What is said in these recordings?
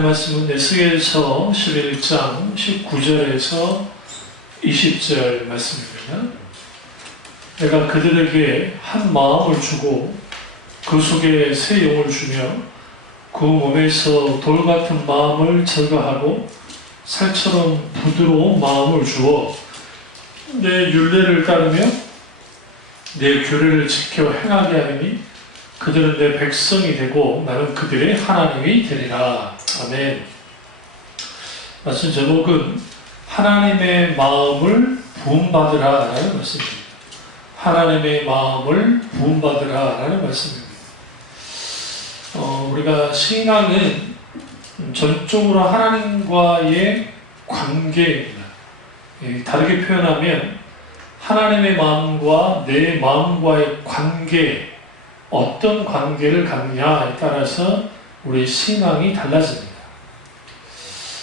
말씀은 에스겔서 11장 19절에서 20절 말씀입니다. 내가 그들에게 한 마음을 주고 그 속에 새 영을 주며 그 몸에서 돌 같은 마음을 제거하고 살처럼 부드러운 마음을 주어 내 율례를 따르며 내 규례를 지켜 행하게 하리니 그들은 내 백성이 되고 나는 그들의 하나님이 되리라. 아멘. 말씀 제목은 하나님의 마음을 부음받으라 라는 말씀입니다. 하나님의 마음을 부음받으라 라는 말씀입니다. 우리가 신앙은 전적으로 하나님과의 관계입니다. 다르게 표현하면 하나님의 마음과 내 마음과의 관계, 어떤 관계를 갖느냐에 따라서 우리의 신앙이 달라집니다.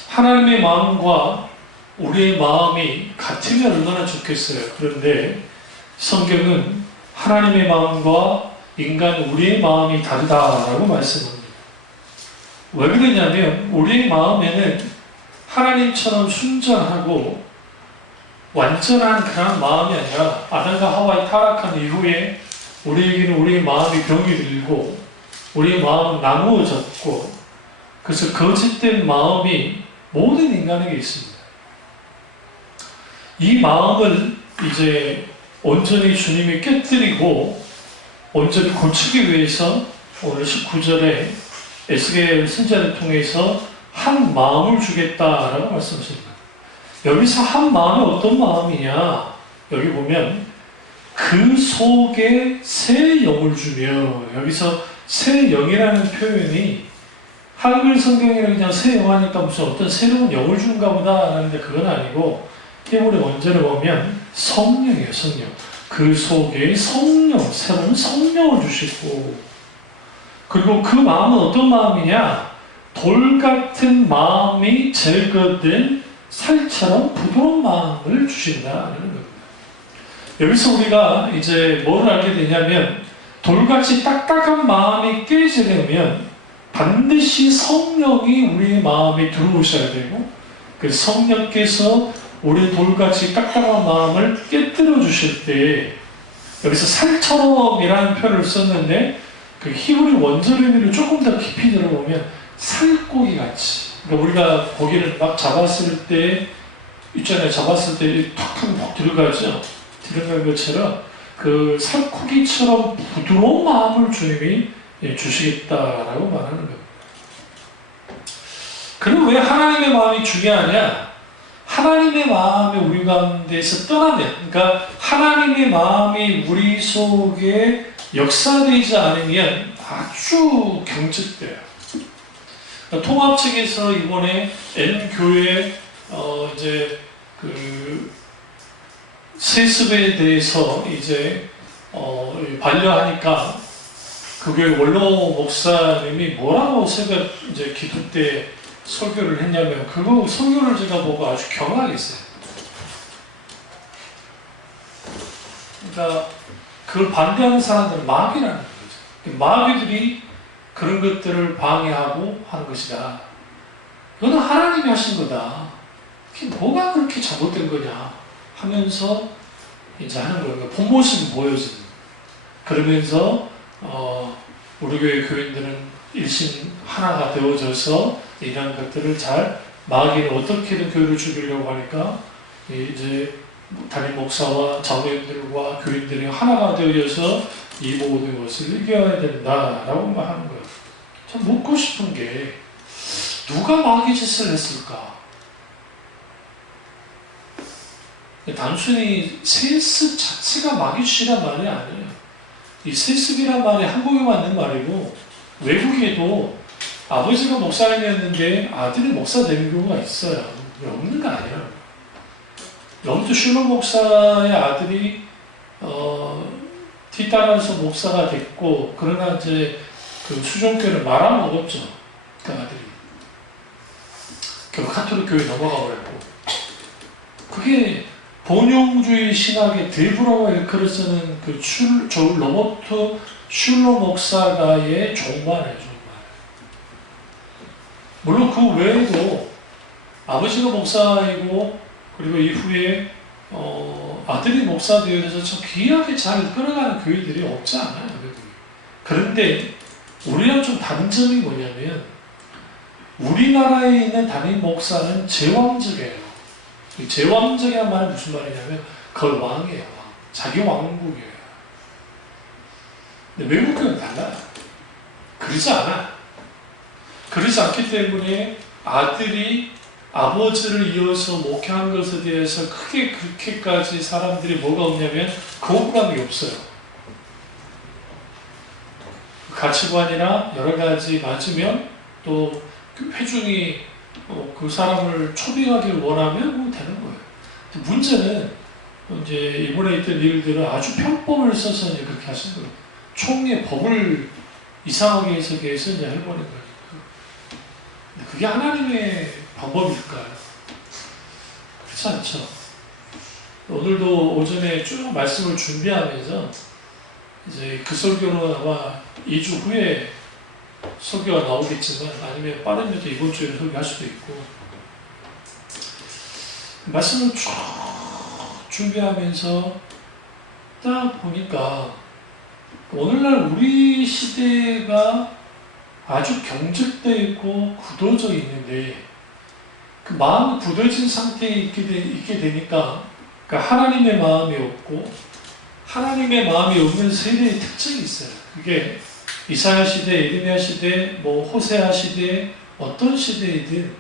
하나님의 마음과 우리의 마음이 같으면 얼마나 좋겠어요. 그런데 성경은 하나님의 마음과 인간 우리의 마음이 다르다라고 말씀합니다. 왜 그러냐면 우리의 마음에는 하나님처럼 순전하고 완전한 그런 마음이 아니라 아담과 하와의 타락한 이후에 우리에게는 우리의 마음이 병이 들고 우리의 마음은 나누어졌고 그래서 거짓된 마음이 모든 인간에게 있습니다. 이 마음을 이제 온전히 주님이 깨뜨리고 온전히 고치기 위해서 오늘 19절에 에스겔 선지자를 통해서 한 마음을 주겠다라고 말씀하십니다. 여기서 한 마음이 어떤 마음이냐? 여기 보면 그 속에 새 영을 주며, 여기서 새 영이라는 표현이 한글 성경에는 그냥 새 영하니까 무슨 어떤 새로운 영을 주는가 보다 하는데 그건 아니고 히브리 원절에 보면 성령이에요. 성령. 그 속에 성령, 새로운 성령을 주시고, 그리고 그 마음은 어떤 마음이냐? 돌 같은 마음이 제거된 살처럼 부드러운 마음을 주신다는 겁니다. 여기서 우리가 이제 뭘 알게 되냐면 돌같이 딱딱한 마음이 깨지려면 반드시 성령이 우리의 마음에 들어오셔야 되고 그 성령께서 우리 돌같이 딱딱한 마음을 깨뜨려 주실 때, 여기서 살처럼이라는 표현을 썼는데 그 히브리 원절 의미를 조금 더 깊이 들어보면 살코기 같이, 그러니까 우리가 고기를 막 잡았을 때 있잖아요. 잡았을 때 탁 들어가죠. 들어간 것처럼 그 살코기처럼 부드러운 마음을 주님이 주시겠다라고 말하는 겁니다. 그럼 왜 하나님의 마음이 중요하냐? 하나님의 마음이 우리 가운데서 떠나면, 그러니까 하나님의 마음이 우리 속에 역사되지 않으면 아주 경직돼요. 그러니까 통합 측에서 이번에 N교회 이제 그 세습에 대해서 이제 반려하니까 그 교회 원로 목사님이 뭐라고 새벽 이제 기도 때 설교를 했냐면, 그거 설교를 제가 보고 아주 경악했어요. 그러니까 그걸 반대하는 사람들은 마귀라는 거죠. 마귀들이 그런 것들을 방해하고 하는 것이다. 이거는 하나님이 하신 거다. 그게 뭐가 그렇게 잘못된 거냐 하면서 이제 하는 거예요. 그러니까 본 모습이 보여지는. 그러면서 우리 교회 교인들은 일심 하나가 되어져서 이런 것들을 잘, 마귀는 어떻게든 교회를 죽이려고 하니까 이제 담임 목사와 장로님들과 교인들이 하나가 되어져서 이 모든 것을 이겨야 된다라고 말하는 거예요. 참 묻고 싶은 게 누가 마귀 짓을 했을까? 단순히 세습 자체가 마귀짓이란 말이 아니에요. 이 세습이란 말이 한국에 맞는 말이고 외국에도 아버지가 목사님이었는데 아들이 목사 되는 경우가 있어요. 없는 거 아니에요. 영도 슐롬 목사의 아들이 뒤따라서 목사가 됐고, 그러나 이제 그 수종교를 말아먹었죠. 그 아들이. 결국 카톨릭 교회 넘어가 버렸고. 그게 본용주의 신학의 데브라와 일컬어서는 그 로버트 슐로 목사가의 종말이에요, 종말. 물론 그 외에도 아버지가 목사이고 그리고 이후에 아들이 목사 되어서 참 귀하게 잘 끌어가는 교회들이 없지 않아요. 그런데 우리랑 좀 다른 점이 뭐냐면 우리나라에 있는 담임 목사는 제왕적이에요. 제왕적이란 말은 무슨 말이냐면 그 왕이에요. 왕. 자기 왕국이에요. 근데 외국교회는 달라요. 그러지 않아. 그러지 않기 때문에 아들이 아버지를 이어서 목회한 것에 대해서 크게 그렇게까지 사람들이 뭐가 없냐면 거부감이 없어요. 가치관이나 여러 가지 맞으면 또 회중이 그 사람을 초빙하기를 원하면 뭐 되는 거예요. 문제는 이제 이번에 있던 일들은 아주 편법을 써서 이제 그렇게 하신 거예요. 총리의 법을 이상하게 해석해서 이제 해버린 거예요. 근데 그게 하나님의 방법일까요? 그렇지 않죠. 오늘도 오전에 쭉 말씀을 준비하면서 이제 그 설교는 아마 2주 후에 설교가 나오겠지만 아니면 빠르면 이번 주에 설교할 수도 있고 말씀을 쭉 준비하면서 딱 보니까 오늘날 우리 시대가 아주 경직되어 있고 굳어져 있는데 그 마음이 굳어진 상태에 있게 되니까 그러니까 하나님의 마음이 없고 하나님의 마음이 없는 세대의 특징이 있어요. 그게 이사야 시대, 에르미야 시대, 호세아 시대, 어떤 시대이든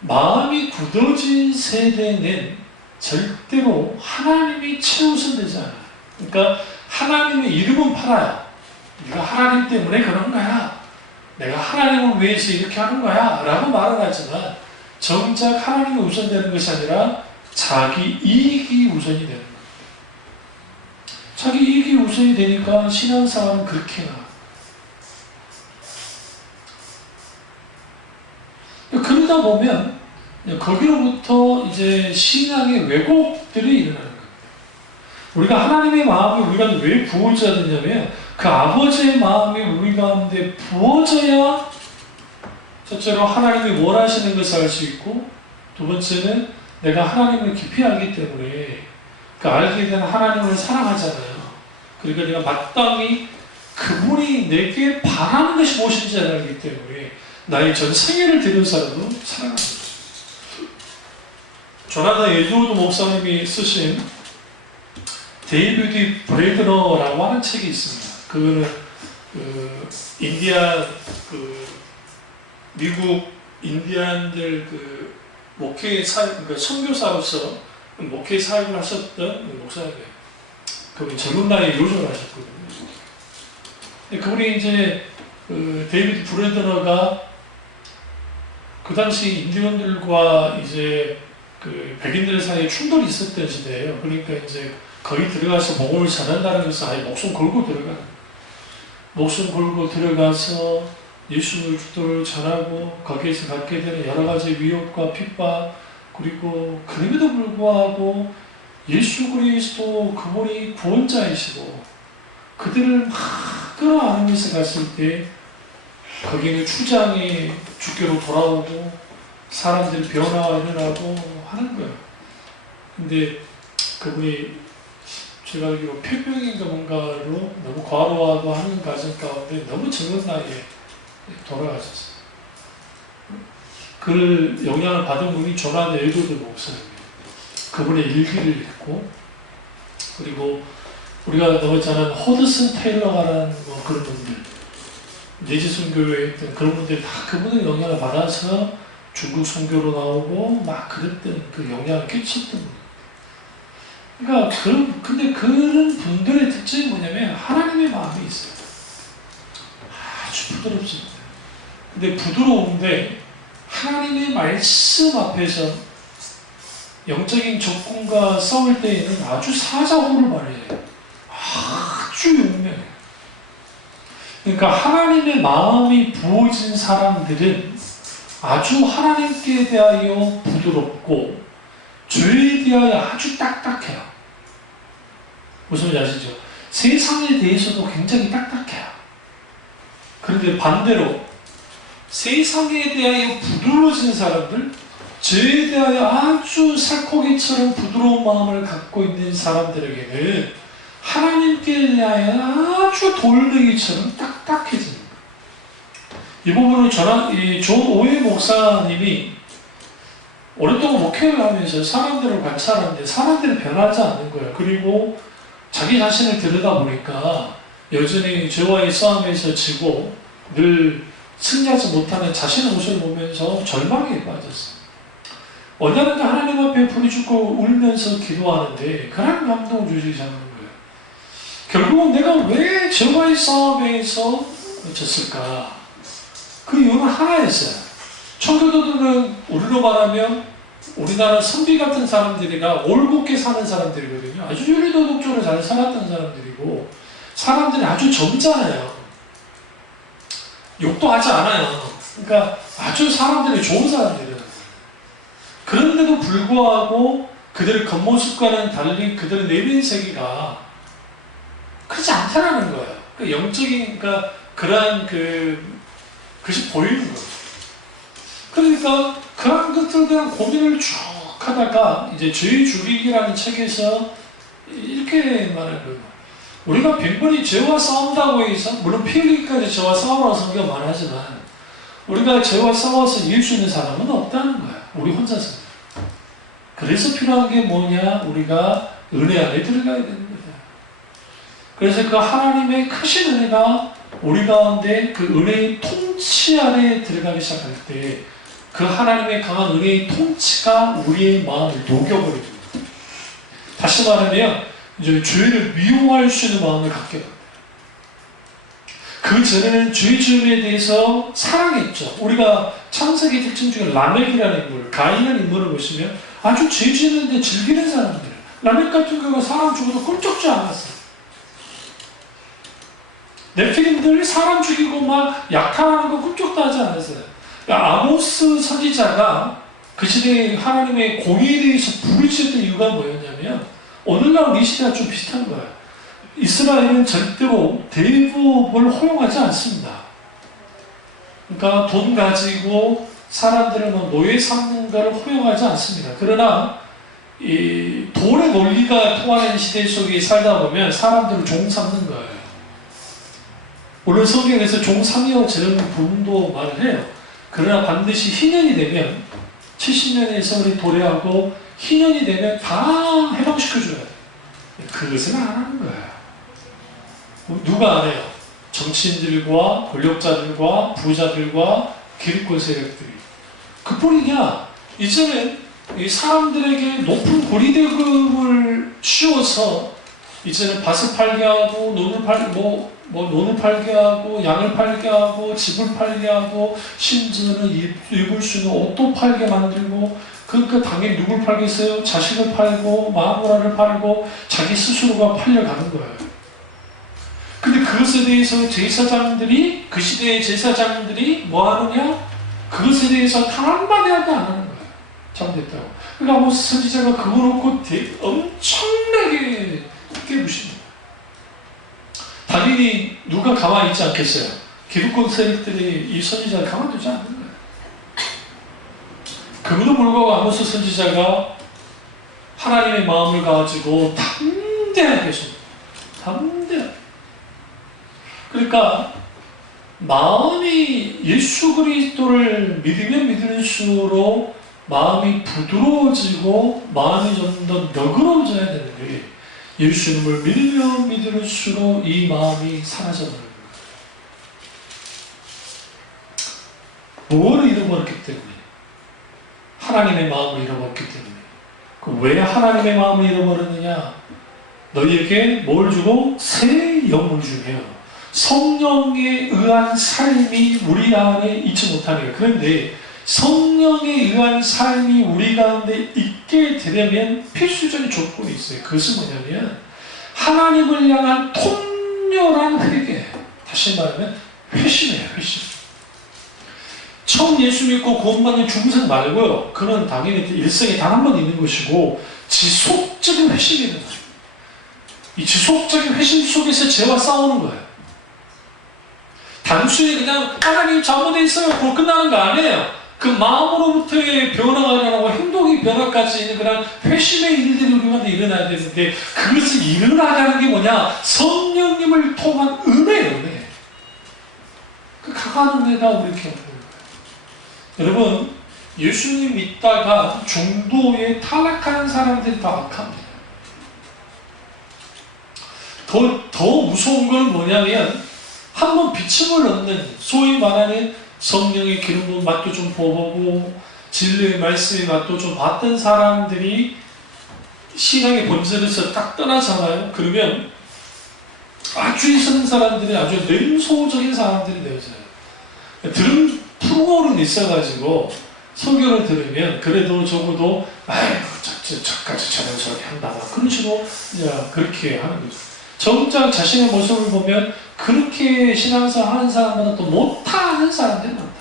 마음이 굳어진 세대는 절대로 하나님이 채워서 되지 않아요. 그러니까 하나님의 이름은 팔아요. 네가 하나님 때문에 그런 거야. 내가 하나님을 위해서 이렇게 하는 거야. 라고 말은 하지만 정작 하나님이 우선되는 것이 아니라 자기 이익이 우선이 되는 거예요. 자기 이익이 우선이 되니까 신앙생활은 그렇게 나. 그러다 보면 거기로부터 이제 신앙의 왜곡들이 일어나는 거예요. 우리가 하나님의 마음이 우리가 왜 부어져야 되냐면 그 아버지의 마음이 우리 가운데 부어져야 첫째로 하나님이 뭘 하시는 것을 알 수 있고 두 번째는 내가 하나님을 깊이 알기 때문에 그 알게 된 하나님을 사랑하잖아요. 그러니까 내가 마땅히 그분이 내게 바라는 것이 무엇인지 알기 때문에 나의 전 생애를 드린 사람으로 사랑하는 거죠. 조나단 에드워드 목사님이 쓰신 데이비드 브레드너라고 하는 책이 있습니다. 그거는 미국 인디안들 그러니까 선교사로서 목회 사역을 하셨던 목사님이에요. 그분이 젊은 나이에 요절을 하셨거든요. 그분이 이제 데이비드 브레드너가 그 당시 인디언들과 이제 그 백인들 사이에 충돌이 있었던 시대예요. 그러니까 이제 거기 들어가서 복음을 전한다는 것은 아예 목숨 걸고 들어가는 거예요. 목숨 걸고 들어가서 예수 그리스도를 전하고 거기에서 갖게 되는 여러 가지 위협과 핍박 그리고 그럼에도 불구하고 예수 그리스도 그분이 구원자이시고 그들을 막 끌어안으면서 갔을 때 거기는 추장이 주께로 돌아오고 사람들이 변화가 일어나고 하는 거예요. 근데 그분이 제가 알기로 폐병인가 뭔가로 너무 과로하고 하는 과정 가운데 너무 적은 나이에 돌아가셨어요. 그 영향을 받은 분이 조나단 에드워드 목사님이에요. 그분의 일기를 읽고 그리고 우리가 너무 잘 아는 허드슨 테일러라는 그런 분들 내지 선교회에 있던 그런 분들이 다 그분의 영향을 받아서 중국 선교로 나오고 막 그랬던 그 영향을 끼쳤던 분들. 그러니까 근데 그런 분들의 특징이 뭐냐면 하나님의 마음이 있어요. 아주 부드럽습니다. 근데 부드러운데 하나님의 말씀 앞에서 영적인 적군과 싸울 때에는 아주 사자호를 말해요. 아주 용맹해요. 그러니까 하나님의 마음이 부어진 사람들은 아주 하나님께 대하여 부드럽고 죄에 대하여 아주 딱딱해요. 무슨 말인지 아시죠? 세상에 대해서도 굉장히 딱딱해요. 그런데 반대로 세상에 대하여 부드러워진 사람들, 죄에 대하여 아주 살코기처럼 부드러운 마음을 갖고 있는 사람들에게는 하나님께 대하여 아주 돌멩이처럼 딱딱해집니다. 이 부분을 존 오웨 목사님이 오랫동안 목회를 하면서 사람들을 관찰하는데 사람들이 변하지 않는 거예요. 그리고 자기 자신을 들여다보니까 여전히 죄와의 싸움에서 지고 늘 승리하지 못하는 자신의 모습을 보면서 절망에 빠졌어요. 어느 날 하나님 앞에 부르짖고 울면서 기도하는데 하나님 감동을 주시지 않는 거예요. 결국은 내가 왜 죄와의 싸움에서 졌을까? 그 이유는 하나였어요. 청교도들은 우리로 말하면 우리나라 선비 같은 사람들이나 올곧게 사는 사람들이거든요. 아주 윤리도덕적으로 잘 살았던 사람들이고 사람들이 아주 젊잖아요. 욕도 하지 않아요. 그러니까 아주 사람들이 좋은 사람들이에요. 그런데도 불구하고 그들의 겉모습과는 달리 그들의 내면 세계가 그렇지 않다라는 거예요. 그 영적인, 그러니까 그러한 그것이 보이는 거예요. 그러니까 그런 것들에 대한 고민을 쭉 하다가 이제 죄의 줄이기라는 책에서 이렇게 말할 거예요. 우리가 빈번히 죄와 싸운다고 해서 물론 피 흘리기까지 죄와 싸우라고 성경 말하지만 우리가 죄와 싸워서 이길 수 있는 사람은 없다는 거야. 우리 혼자서. 그래서 필요한 게 뭐냐? 우리가 은혜 안에 들어가야 되는 거다. 그래서 그 하나님의 크신 은혜가 우리 가운데 그 은혜의 통치 안에 들어가기 시작할 때 그 하나님의 강한 은혜의 통치가 우리의 마음을 녹여버립니다. 다시 말하면 이제 죄를 미워할 수 있는 마음을 갖게 됩니다. 그 전에는 죄 지음에 대해서 사랑했죠. 우리가 창세기 특징 중에 라멕이라는 인물, 가인이라는 인물을 보시면 아주 죄 지는데 즐기는 사람들. 라멕 같은 경우가 사람 죽어도 끔찍지 않았어요. 네피림들 사람 죽이고 막 약탈하는 거 끔찍도 하지 않았어요. 아모스 선지자가 그 시대에 하나님의 공의에 대해서 부르짖었던 이유가 뭐였냐면 오늘날 우리 시대가 좀 비슷한 거예요. 이스라엘은 절대로 대부업을 허용하지 않습니다. 그러니까 돈 가지고 사람들을 노예 삼는 것을 허용하지 않습니다. 그러나 이 돈의 논리가 통하는 시대 속에 살다 보면 사람들을 종 삼는 거예요. 물론 성경에서 종 삼여지는 부분도 말을 해요. 그러나 반드시 희년이 되면 70년의 세월이 도래하고 희년이 되면 다 해방시켜줘야 돼요. 그것은 안 하는 거예요. 누가 안 해요? 정치인들과 권력자들과 부자들과 기득권 세력들이. 그뿐이냐? 이제는 이 사람들에게 높은 고리대금을 씌워서 이제는 밭을 팔게 하고 논을 팔게 하고 양을 팔게 하고 집을 팔게 하고 심지어는 입을 수 있는 옷도 팔게 만들고 그러니까 당연히 누굴 팔겠어요? 자식을 팔고 마누라를 팔고 자기 스스로가 팔려가는 거예요. 근데 그것에 대해서 제사장들이 그 시대의 제사장들이 뭐 하느냐? 그것에 대해서 단 한마디 하도 안 하는 거예요. 잘못됐다고. 그러니까 아모스 선지자가 그거 놓고 엄청나게 깨부십니다. 당연히 누가 가만히 있지 않겠어요. 기득권 세력들이 이 선지자를 가만두지 않는 거예요. 그럼에도 불구하고 아모스 선지자가 하나님의 마음을 가지고 담대하게 했습니다. 담대하게. 그러니까 마음이 예수 그리스도를 믿으면 믿을수록 마음이 부드러워지고 마음이 좀 더 너그러워져야 되는데 예수님을 믿으면 믿을수록 이 마음이 사라져버려요. 뭐를 잃어버렸기 때문에? 하나님의 마음을 잃어버렸기 때문에. 왜 하나님의 마음을 잃어버렸느냐? 너희에게 뭘 주고? 새 영을 주며 성령에 의한 삶이 우리 안에 있지 못하는 거예요. 그런데 성령에 의한 삶이 우리 가운데 있게 되려면 필수적인 조건이 있어요. 그것은 뭐냐면 하나님을 향한 통렬한 회개. 다시 말하면 회심이에요. 회심. 처음 예수 믿고 구원받는 중생 말고요. 그는 당연히 일생에 단 한 번 있는 것이고 지속적인 회심이 있는 거예요. 이 지속적인 회심 속에서 죄와 싸우는 거예요. 단순히 그냥 하나님 잘못했어요 그거 끝나는 거 아니에요. 그 마음으로부터의 변화가 일어나고 행동의 변화까지 있는 그런 회심의 일들이 우리한테 일어나야 되는데 그것이 일어나가는 게 뭐냐? 성령님을 통한 은혜예요. 은혜. 그 강한 은혜가 우리 이렇게 하는 거예요. 여러분 예수님 믿다가 중도에 타락하는 사람들이 다 악합니다. 더 무서운 건 뭐냐면 한번 비침을 얻는 소위 말하는 성령의 기름 부은 맛도 좀 보고 진리의 말씀의 맛도 좀 봤던 사람들이 신앙의 본질에서 딱 떠나잖아요. 그러면 아주 이상한 사람들이 아주 냉소적인 사람들이 되어져요. 들은 풍월은 있어가지고 설교를 들으면 그래도 적어도 아이고 저까지 자연스럽게 한다 그런 식으로 그렇게 하는 거죠. 정작 자신의 모습을 보면 그렇게 신앙생활 하는 사람보다 또 못하는 사람들이 많다는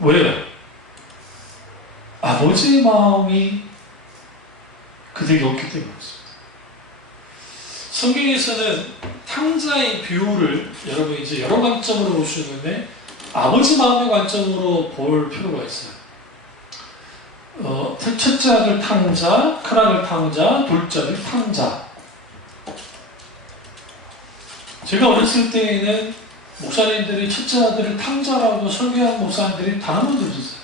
거예요. 왜요? 아버지의 마음이 그들에게 없기 때문에 그렇습니다. 성경에서는 탕자의 비유를 여러분 이제 여러 관점으로 볼 수 있는데 아버지 마음의 관점으로 볼 필요가 있어요. 첫째 아들 탕자, 큰 아들 탕자, 둘째 아들 탕자. 제가 어렸을 때에는 목사님들이 첫째 아들을 탕자라고 설교한 목사님들이 단 한 번도 없었어요.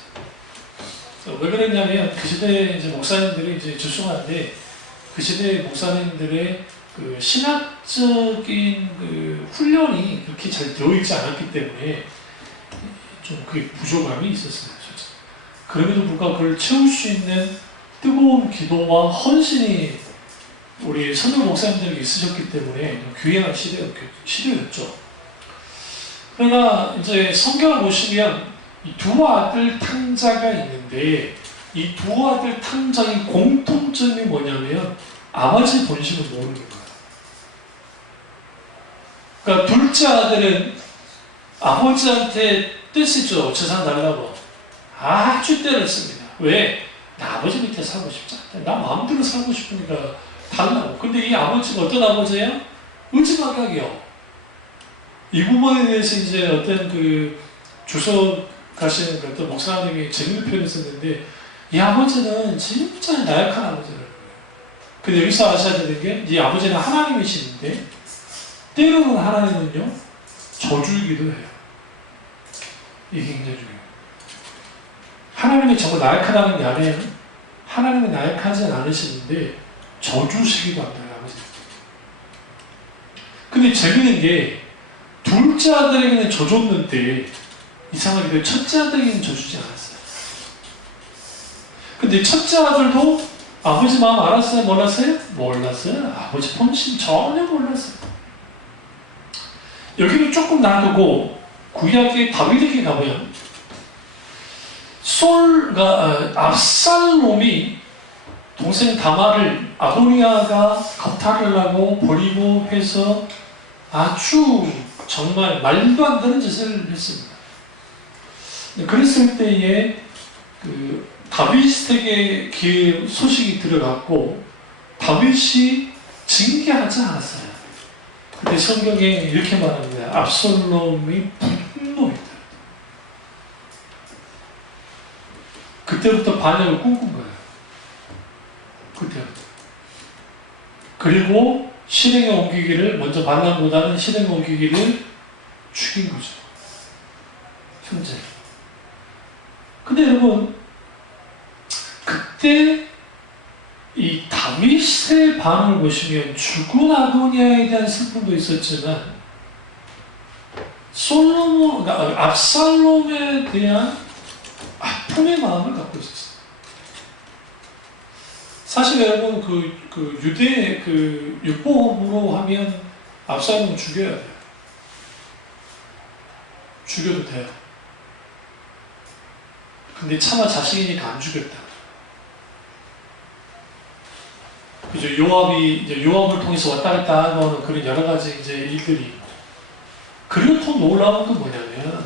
왜 그랬냐면 그 시대 이제 목사님들이 이제 죄송한데 그 시대 목사님들의 그 신학적인 그 훈련이 그렇게 잘 되어 있지 않았기 때문에 좀 그게 부족함이 있었어요. 그럼에도 불구하고 그걸 채울 수 있는 뜨거운 기도와 헌신이 우리 선교 목사님들에게 있으셨기 때문에 귀한 시대였죠. 그러나 이제 성경을 보시면 이 두 아들 탕자가 있는데 이 두 아들 탕자의 공통점이 뭐냐면 아버지 본심을 모르는 거예요. 그러니까 둘째 아들은 아버지한테 떼쓰죠. 재산 달라고. 아주 때렸습니다. 왜? 나 아버지 밑에 살고 싶지 않다. 나 마음대로 살고 싶으니까 달라고. 근데 이 아버지가 어떤 아버지예요? 의지박약이요. 이 부분에 대해서 이제 어떤 그 주석 가시는 그 어떤 목사님이 재밌는 표현을 썼는데 이 아버지는 진짜 나약한 아버지를. 근데 여기서 아셔야 되는 게 이 아버지는 하나님이시는데 때로는 하나님은요 저주이기도 해요. 이게 굉장히 중요해요. 하나님이 정말 나약하다는 게 아니에요. 하나님이 나약하지 않으시는데 저주시기도 합니다. 아버지. 근데 재밌는 게 둘째 아들에게는 져줬는데 이상하게도 첫째 아들에게는 져주지 않았어요. 근데 첫째 아들도 아버지 마음 알았어요? 몰랐어요? 몰랐어요. 아버지 본심 전혀 몰랐어요. 여기는 조금 놔두고 구약의 다윗에게 가면 압살롬이 동생 다말을 아도니아가 겁탈을 하고 버리고 해서 아주 정말 말도 안 되는 짓을 했습니다. 그랬을 때에 그 다윗에게 소식이 들어갔고 다윗이 징계하지 않았어요. 근데 성경에 이렇게 말합니다. 압살롬이 분노했다. 그때부터 반역을 꿈꾼 거예요. 그때부터. 그리고 실행에 옮기기를 먼저 반란보다는 실행에 옮기기를 죽인 거죠. 현재. 근데 여러분 그때 이 다윗의 반응을 보시면 죽은 아도니아에 대한 슬픔도 있었지만 압살롬에 대한 아픔의 마음을 갖고 있었어요. 사실 여러분 그 유대 그 율법으로 하면 압살롬을 죽여야 돼요. 죽여도 돼요. 근데 차마 자식이니까 안 죽였다. 그죠? 요압을 통해서 왔다 갔다 하는 그런 여러 가지 이제 일들이 있고. 그리고 더 놀라운 건 뭐냐면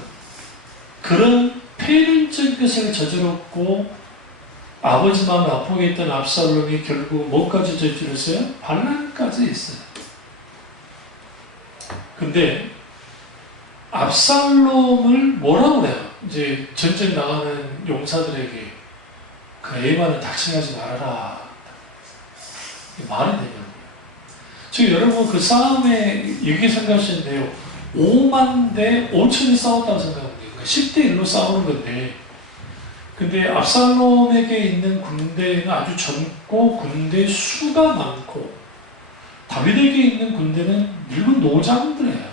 그런 폐륜적인 것을 저질렀고 아버지 마음을 아프게 했던 압살롬이 결국 뭐까지 저질렀어요? 반란까지 했어요. 근데 압살롬을 뭐라고 그래요? 이제 전쟁 나가는 용사들에게 그 애만을 다치게 말아라. 말이 되냐고요. 지금 여러분 그 싸움에 이렇게 생각하시는데요. 5만 대 5천이 싸웠다고 생각하면 돼요. 그러니까 10대 1로 싸우는 건데, 근데 압살롬에게 있는 군대는 아주 젊고 군대 수가 많고, 다윗에게 있는 군대는 늙은 노장들이에요.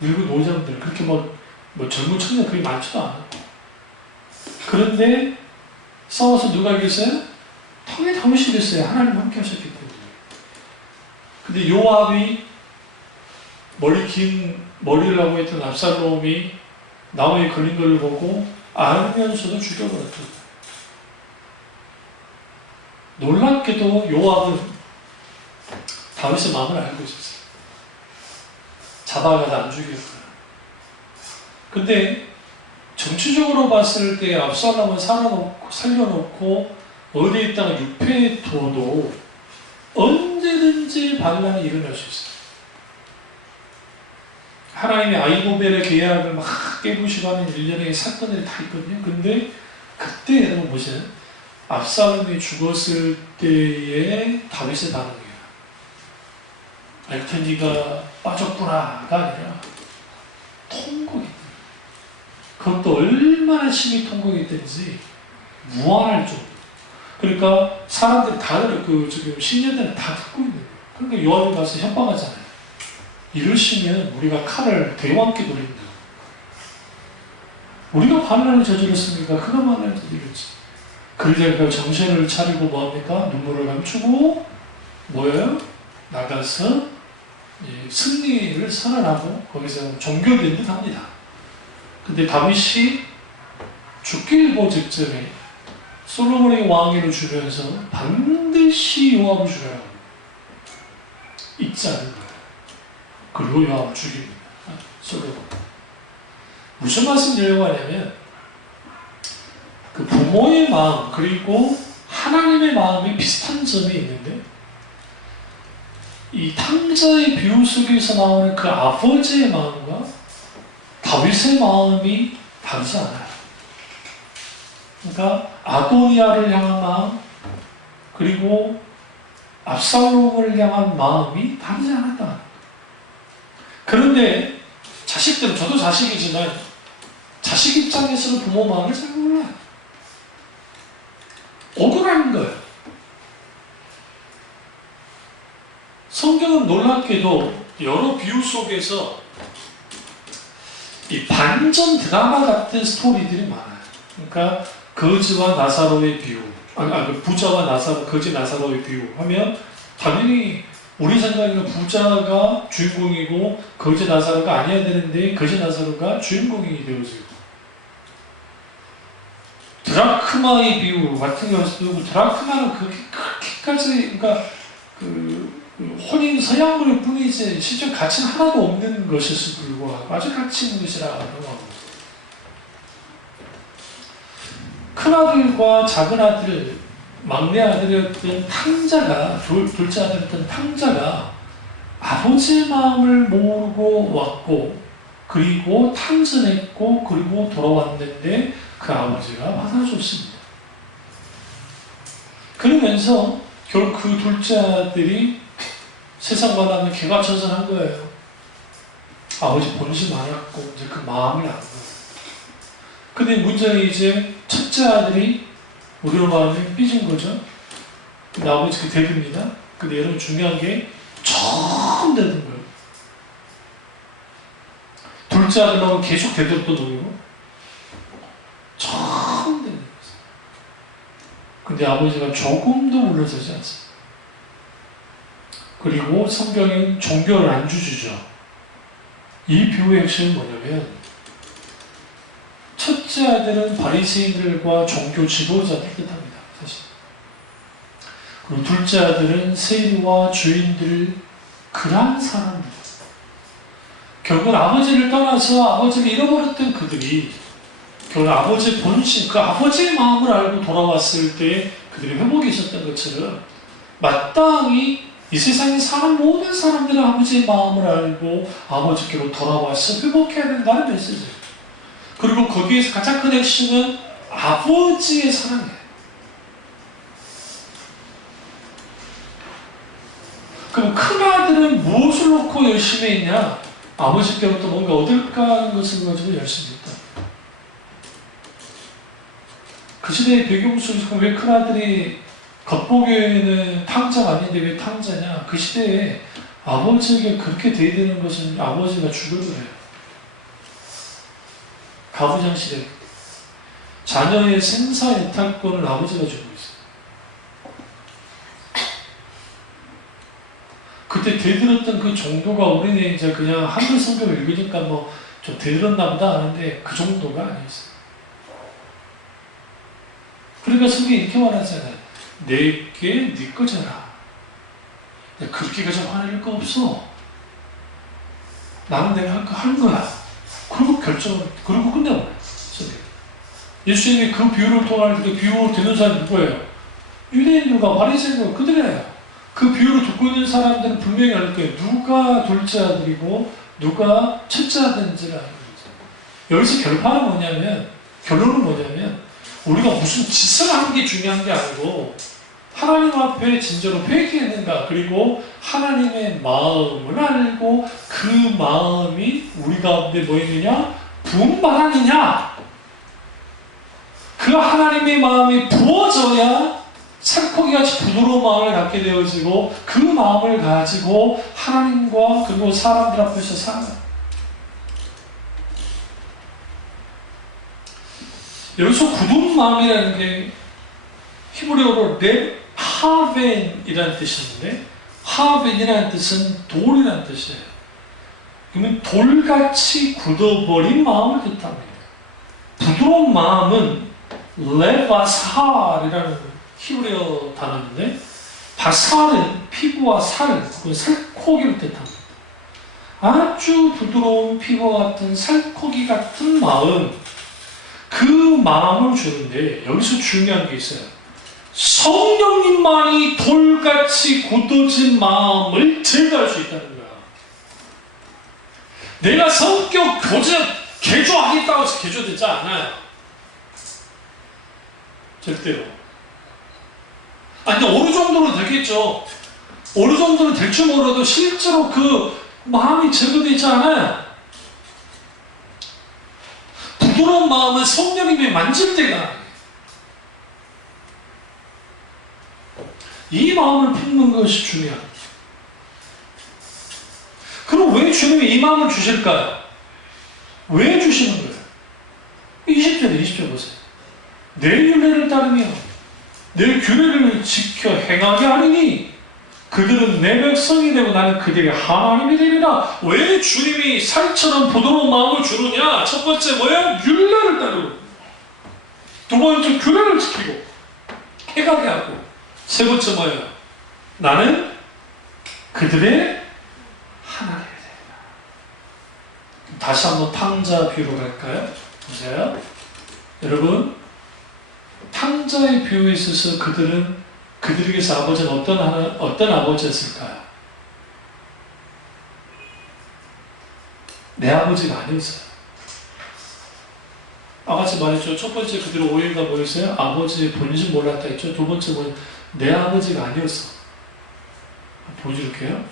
늙은 노장들. 그렇게 뭐 젊은 청년 그렇게 많지도 않아요. 그런데 싸워서 누가 이겼어요? 당연히 다윗이 이겼어요. 하나님 함께 하셨기 때문에. 근데 요압이 머리 긴 머리를 하고 있던 압살롬이 나무에 걸린 걸 보고 알면서도 죽여버렸죠. 놀랍게도 요압은 다윗의 마음을 알고 있었어요. 잡아가서 안 죽였어요. 근데 정치적으로 봤을 때 압살롬은 살려놓고 어디에 있다가 유폐해둬도 언제든지 반란이 일어날 수 있어요. 하나님의 아이고벨의 계약을 막 깨부시고 하는 일련의 사건들이 다 있거든요. 근데 그때 여러분 보세요. 압살롬이 죽었을 때의 다윗의 반응이에요. 알테니가 빠졌구나가 아니라 통곡이. 그것도 얼마나 심히 통곡했든지 무한할 정도. 그러니까 사람들이 다들 지금 신녀들은 다 듣고 있는 거예요. 그러니까 요압이 가서 협박하잖아요. 이러시면 우리가 칼을 대왕께 노린다. 우리가 반란을 저질렀습니까? 그가 반란을 저질렀지. 그러니까 정신을 차리고 뭐합니까? 눈물을 감추고 뭐예요? 나가서 승리를 선언하고 거기서 종결된 듯 합니다. 근데 다윗이 죽길 직전에 솔로몬의 왕위를 주면서 반드시 요압을 죽여야 합니다. 잊지 않은 거예요. 그리고 요압을 죽입니다. 솔로몬. 무슨 말씀 드리려고 하냐면 그 부모의 마음 그리고 하나님의 마음이 비슷한 점이 있는데 이 탕자의 비유 속에서 나오는 그 아버지의 마음과 다윗의 마음이 다르지 않아요. 그러니까 아도니아를 향한 마음 그리고 압살롬을 향한 마음이 다르지 않았다. 그런데 자식들은 저도 자식이지만 자식 입장에서는 부모 마음을 잘 몰라요. 억울한 거예요. 성경은 놀랍게도 여러 비유 속에서 이 반전 드라마 같은 스토리들이 많아요. 그러니까 거지와 나사로의 비유, 부자와 거지 나사로의 비유 하면 당연히 우리 생각에는 부자가 주인공이고 거지 나사로가 아니어야 되는데 거지 나사로가 주인공이 되어지고 드라크마의 비유 같은 경우도 드라크마는 그렇게까지 그러니까 혼인 서양물일 뿐이지 실제 가치는 하나도 없는 것일수 불구하고 아주 가치 있는 것이라고 하고 큰 아들과 작은 아들, 막내 아들이었던 탕자가 둘째 아들이었던 탕자가 아버지의 마음을 모르고 왔고 그리고 탕전했고 그리고 돌아왔는데 그 아버지가 받아줬습니다. 그러면서 결국 그 둘째 아들이 세상 바람에 개가천선한 거예요. 아버지 본심 많았고 이제 그 마음이 안 거예요. 근데 문제는 이제 첫째 아들이 우리로 말하면 삐진 거죠. 근데 아버지 그 대듭니다. 근데 여러분 중요한 게 처음 대든 거예요. 둘째 아들하고 계속 대듭도 놓이고 처음 대든 거예요. 근데 아버지가 조금도 물러서지 않습니다. 그리고 성경엔 종교를 안 주죠. 이 비유의 핵심은 뭐냐면 첫째 아들은 바리새인들과 종교 지도자를 뜻합니다. 사실. 그리고 둘째 아들은 세리와 주인들 그러한 사람입니다. 결국 아버지를 떠나서 아버지를 잃어버렸던 그들이 결국 아버지의 본심, 그 아버지의 마음을 알고 돌아왔을 때 그들이 회복이 있었던 것처럼 마땅히 이 세상에 사는 모든 사람들은 아버지의 마음을 알고 아버지께로 돌아와서 회복해야 된다는 메시지예요. 그리고 거기에서 가장 큰 핵심은 아버지의 사랑이에요. 그럼 큰아들은 무엇을 놓고 열심히 했냐? 아버지께로부터 뭔가 얻을까 하는 것을 가지고 열심히 했다. 그 시대의 배경 속에서 왜 큰아들이 겉보기에는 탕자가 아닌데 왜 탕자냐? 그 시대에 아버지에게 그렇게 대드는 것은 아버지가 죽어도 해요. 가부장 시대. 자녀의 생사 예탁권을 아버지가 주고 있어요. 그때 대들었던 그 정도가 우리는 이제 그냥 한글 성경을 읽으니까 뭐 좀 대들었나 보다 하는데 그 정도가 아니었어요. 그러니까 성경이 이렇게 말하잖아요. 내게 네 거잖아. 그렇게까지 화낼 거 없어. 나는 내가 할 거 하는 거야. 그리고 그리고 끝내버려요. 예수님이 그 비유를 통할 때 비유를 듣는 사람이 누구예요? 유대인들과 바리새인들과 그들이에요. 그 비유를 듣고 있는 사람들은 분명히 알 거예요. 누가 둘째 아들이고 누가 첫째 아들인지를 아는 거죠. 여기서 결론은 뭐냐면 우리가 무슨 짓을 하는 게 중요한 게 아니고 하나님 앞에 진짜로 회개했는가, 그리고 하나님의 마음을 알고 그 마음이 우리 가운데 뭐 있느냐? 분발하느냐? 그 하나님의 마음이 부어져야 살코기같이 부드러운 마음을 갖게 되어지고 그 마음을 가지고 하나님과 그리고 사람들 앞에서 살아요. 여기서 굳은 마음이라는 게 히브리어로 하벤이라는 뜻이 있는데, 하벤이라는 뜻은 돌이라는 뜻이에요. 그러면 돌같이 굳어버린 마음을 뜻합니다. 부드러운 마음은 레바살이라는 히브리어 단어인데, 바살은 피부와 살, 살코기를 뜻합니다. 아주 부드러운 피부와 같은 살코기 같은 마음, 그 마음을 주는데 여기서 중요한 게 있어요. 성령님만이 돌같이 굳어진 마음을 제거할 수 있다는 거야. 내가 성격 개조하겠다고 해서 개조되지 않아요. 절대로. 근데 어느 정도는 되겠죠. 어느 정도는 될 줄 몰라도 실제로 그 마음이 제거되지 않아요. 부드러운 마음은 성령님이 만질 때가 이 마음을 품는 것이 중요합니다. 그럼 왜 주님이 이 마음을 주실까요? 왜 주시는 거예요? 20절 보세요. 내 윤례를 따르며 내 규례를 지켜 행하게 하리니 그들은 내 백성이 되고 나는 그들의 하나님이 되리라. 왜 주님이 살처럼 부드러운 마음을 주느냐? 첫 번째 뭐예요? 율례를 따르고, 두 번째 규례를 지키고 행하게 하고, 세 번째 뭐예요? 나는 그들의 하나님이 되리라. 다시 한번 탕자 비유로 갈까요? 보세요. 여러분, 탕자의 비유에 있어서 그들에게서 아버지는 어떤 아버지였을까요? 내 아버지가 아니었어요. 아까 말했죠. 첫 번째 그들의 오해가 뭐였어요? 아버지의 본질 몰랐다 했죠. 두 번째 뭐예요? 내 아버지가 아니었어. 보여줄게요.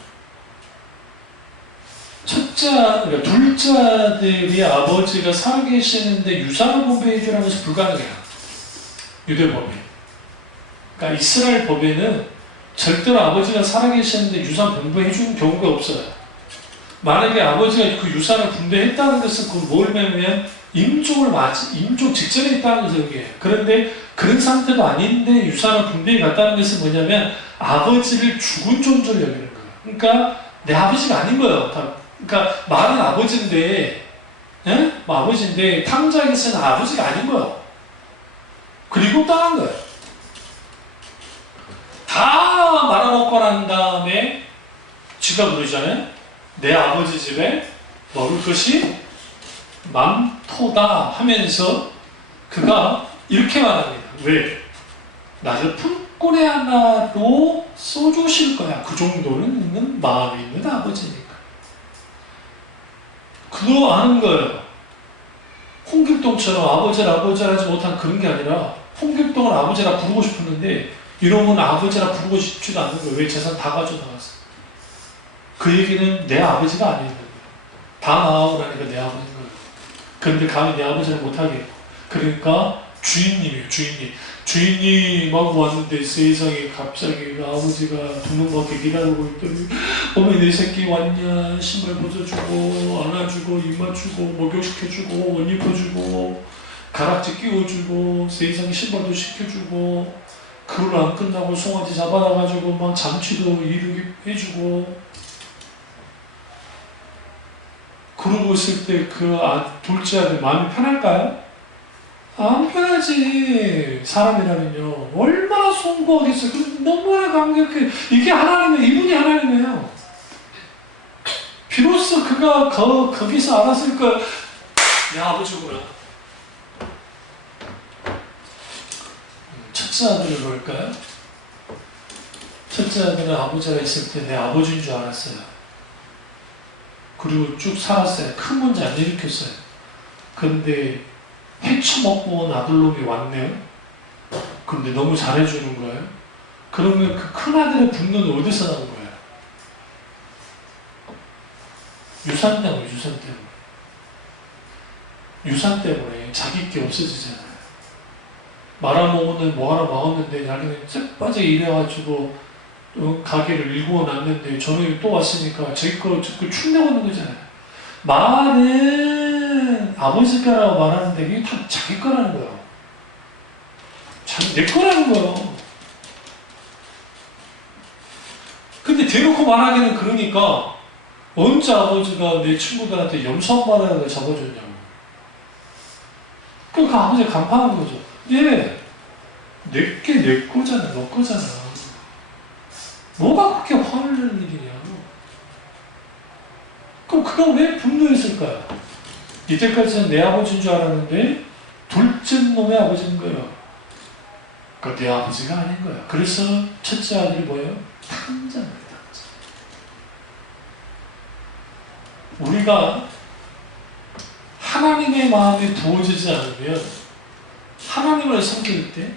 그러니까 둘째 아들이 아버지가 살아계시는데 유산을 분배해 주라는 것이 불가능해요. 유대법에. 그러니까 이스라엘 법에는 절대로 아버지가 살아계시는데 유산 분배해 주는 경우가 없어요. 만약에 아버지가 그 유산을 분배했다는 것은 그걸 뭘 말하면 임종 직전에 있다는 것을 얘기해요. 그런데 그런 상태도 아닌데 유산을 분배해 갔다는 것은 뭐냐면 아버지를 죽은 존재로 여기는 거예요. 그러니까 내 아버지가 아닌 거예요. 그러니까 말은 아버지인데, 아버지인데 탕자에게서는 아버지가 아닌 거예요. 그리고 떠난 거예요. 다 말아먹고 난 다음에 지가 그러잖아요. 내 아버지 집에 먹을 것이 많도다 하면서 그가 이렇게 말합니다. 왜? 나를 사건의 하나로 써주실 거야. 그 정도는 있는 마음이 있는 아버지니까. 그거 아는 거예요. 홍길동처럼 아버지라 하지 못한 그런 게 아니라 홍길동을 아버지라 부르고 싶었는데 이놈은 아버지라 부르고 싶지도 않는 거예요. 왜 재산 다 가져나갔어? 그 얘기는 내 아버지가 아닌 거예요. 다 나오라니까 내 아버지인 거예요. 그런데 감히 내 아버지를 못하게. 그러니까 주인님이에요. 주인님하고 왔는데 세상에 갑자기 아버지가 두 놈밖에 기다리고 있더니 어머니 내 새끼 왔냐, 신발 벗어주고 안아주고 입 맞추고 목욕시켜주고 옷 입혀주고 가락지 끼워주고 세상에 신발도 시켜주고 그걸 안 끝나고 송아지 잡아놔가지고 막 잠치도 이르게 해주고 그러고 있을 때 그 둘째 아들 마음이 편할까요? 안 편하지. 사람이라면요. 얼마나 송구하겠어요. 너무나 감격해. 이게 하나님이에요. 이분이 하나님이에요. 비로소 그가 거기서 알았으니까 내 아버지구나. 첫째 아들을 볼까요? 첫째 아들은 아버지가 있을 때 내 아버지인 줄 알았어요. 그리고 쭉 살았어요. 큰 문제 안 일으켰어요. 그런데 헤쳐먹고 온 아들놈이 왔네요. 그런데 너무 잘해주는 거예요. 그러면 그 큰아들의 분노는 어디서 나온 거예요? 유산 때문에, 유산 때문에 자기 게 없어지잖아요. 말아먹었는데 뭐 하나 먹었는데 나중에 쎄빠져 이래가지고 가게를 일구어 놨는데 저녁에 또 왔으니까 자기 거 축내고는 거잖아요. 말은 아버지 거라고 말하는데 이게 다 자기 거라는 거예요. 내 거라는 거예요. 근데 대놓고 말하기는 그러니까 언제 아버지가 내 친구들한테 염소 한 마리를 잡아줬냐고. 그러니까 아버지가 간판한 거죠. 예, 내게 내 거잖아, 너 거잖아. 뭐가 그렇게 화를 내는 일이냐. 그럼 그가 왜 분노했을까요? 이때까지는 내 아버지인 줄 알았는데 둘째 놈의 아버지인 거예요. 그러니까 내 아버지가 아닌 거예요. 그래서 첫째 아들이 뭐예요? 탕자입니다. 우리가 하나님의 마음이 부어지지 않으면 하나님을 섬길 때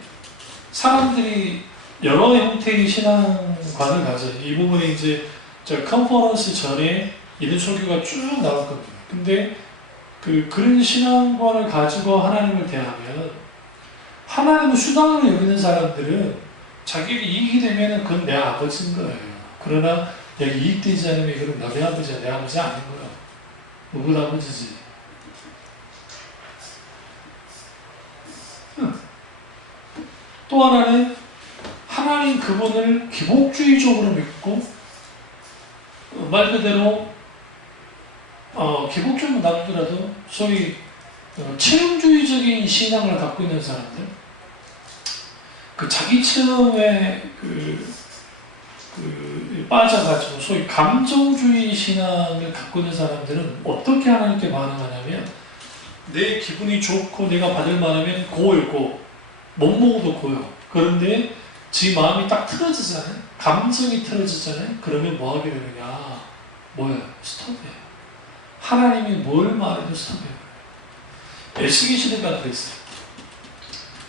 사람들이 여러 형태의 신앙관을 가져요. 이 부분에 이제 저 컨퍼런스 전에 이런 설교가 쭉 나올 겁니다. 근데 그런 신앙관을 가지고 하나님을 대하면 하나님을 수단으로 여기는 사람들은 자기가 이익이 되면 그건 내 아버지인 거예요. 그러나 내가 이익되지 않으면 그건 너네 아버지야, 내 아버지 아닌 거야. 누구 아버지지? 또 하나는 하나님 그분을 기복주의적으로 믿고 말 그대로 기복주의는 놔두더라도 소위 체험주의적인 신앙을 갖고 있는 사람들, 그 자기 체험에 빠져가지고 소위 감정주의 신앙을 갖고 있는 사람들은 어떻게 하나님께 반응하냐면 내 기분이 좋고 내가 받을 만하면 고였고 못 먹어도 고요. 그런데 지 마음이 딱 틀어지잖아요. 감정이 틀어지잖아요. 그러면 뭐 하게 되느냐? 뭐예요? 스톱이에요. 하나님이 뭘 말해도 스톱이에요. 에스겔 시대가 그랬어요.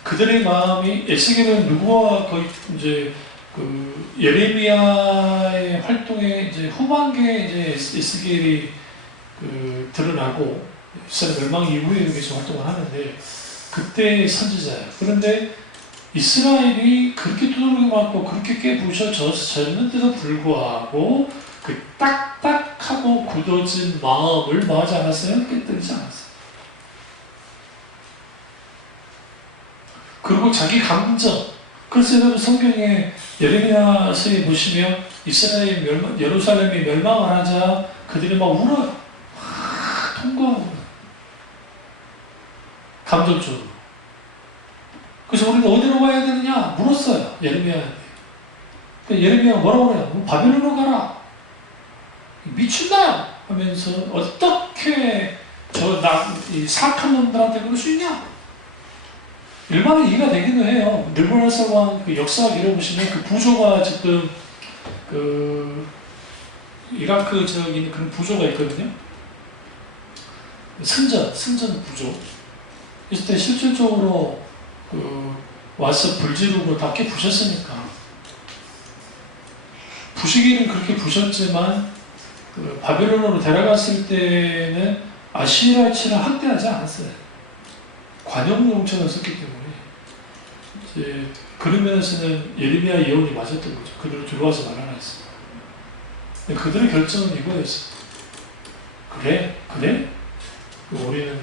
그들의 마음이 에스겔은 누구와 거의 이제 그 예레미야의 활동의 이제 후반기에 이제 에스겔이 드러나고 이스라엘 멸망 이후에 이렇게 활동을 하는데 그때 선지자예요. 그런데 이스라엘이 그렇게 두드러기 맞고 그렇게 깨부셔졌는데도 불구하고 그 딱딱하고 굳어진 마음을 뭐 하지 않았어요? 깨뜨리지 않았어요. 그리고 자기 감정. 그래서 여러분 성경에 예레미야서에 보시면 이스라엘 예루살렘이 멸망을 하자 그들이 막 울어요. 통곡하고 감정적으로. 그래서 우리가 어디로 가야 되느냐? 물었어요. 예레미야한테. 예레미야가 뭐라고 그래요? 바벨론으로 가라. 미친다! 하면서 어떻게 이 사악한 놈들한테 그럴 수 있냐? 일반은 이해가 되기도 해요. 느부갓네살왕 그 역사학 읽어보시면 그 부조가 지금 그 이라크 지역에 있는 그런 부조가 있거든요. 승전 부조. 있을 때 실질적으로 그 와서 불지르고 다 깨 부셨으니까. 부시기는 그렇게 부셨지만 그 바벨론으로 데려갔을 때는 아시리아인을 학대하지 않았어요. 관용 정책을 썼기 때문에 이제 그런 면에서는 예레미야 예언이 맞았던 거죠. 그들을 들어와서 말하라 했어요. 그들의 결정은 이거였어요. 그래? 우리는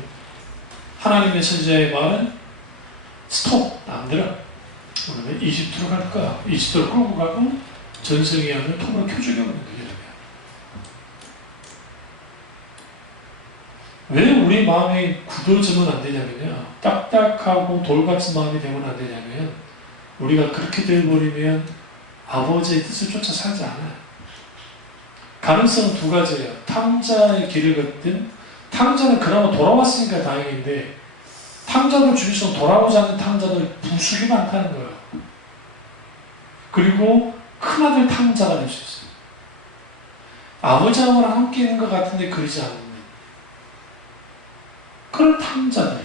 하나님의 선지자의 말은 스톱! 안 들어. 우리는 이집트로 갈 거야. 이집트로 끌고 가고 전성이 하는 톱으로 켜주려고 하는 거예요. 왜 우리 마음이 굳어지면 안 되냐면요. 딱딱하고 돌 같은 마음이 되면 안 되냐면 우리가 그렇게 되어버리면 아버지의 뜻을 쫓아 살지 않아요. 가능성은 두 가지예요. 탕자의 길을 걷든 탕자는 그나마 돌아왔으니까 다행인데 탕자들 중에서 돌아오지 않는 탕자들 부수기 많다는 거예요. 그리고 큰아들 탕자가 될 수 있어요. 아버지하고랑 함께 있는 것 같은데 그러지 않는 그런 탕자들.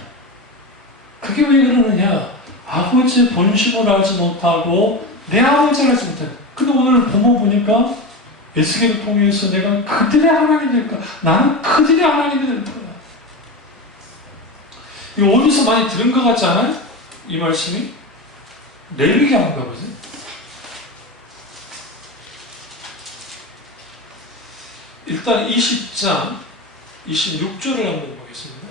그게 왜 그러느냐? 아버지의 본심을 알지 못하고 내 아버지를 알지 못해. 근데 오늘 본문 보니까 에스겔을 통해서 내가 그들의 하나님이 될 거야. 나는 그들의 하나님이 될 거야. 이거 어디서 많이 들은 것 같지 않아요? 이 말씀이? 레위기한가 보지? 일단 20장 26절을 한번 보겠습니다.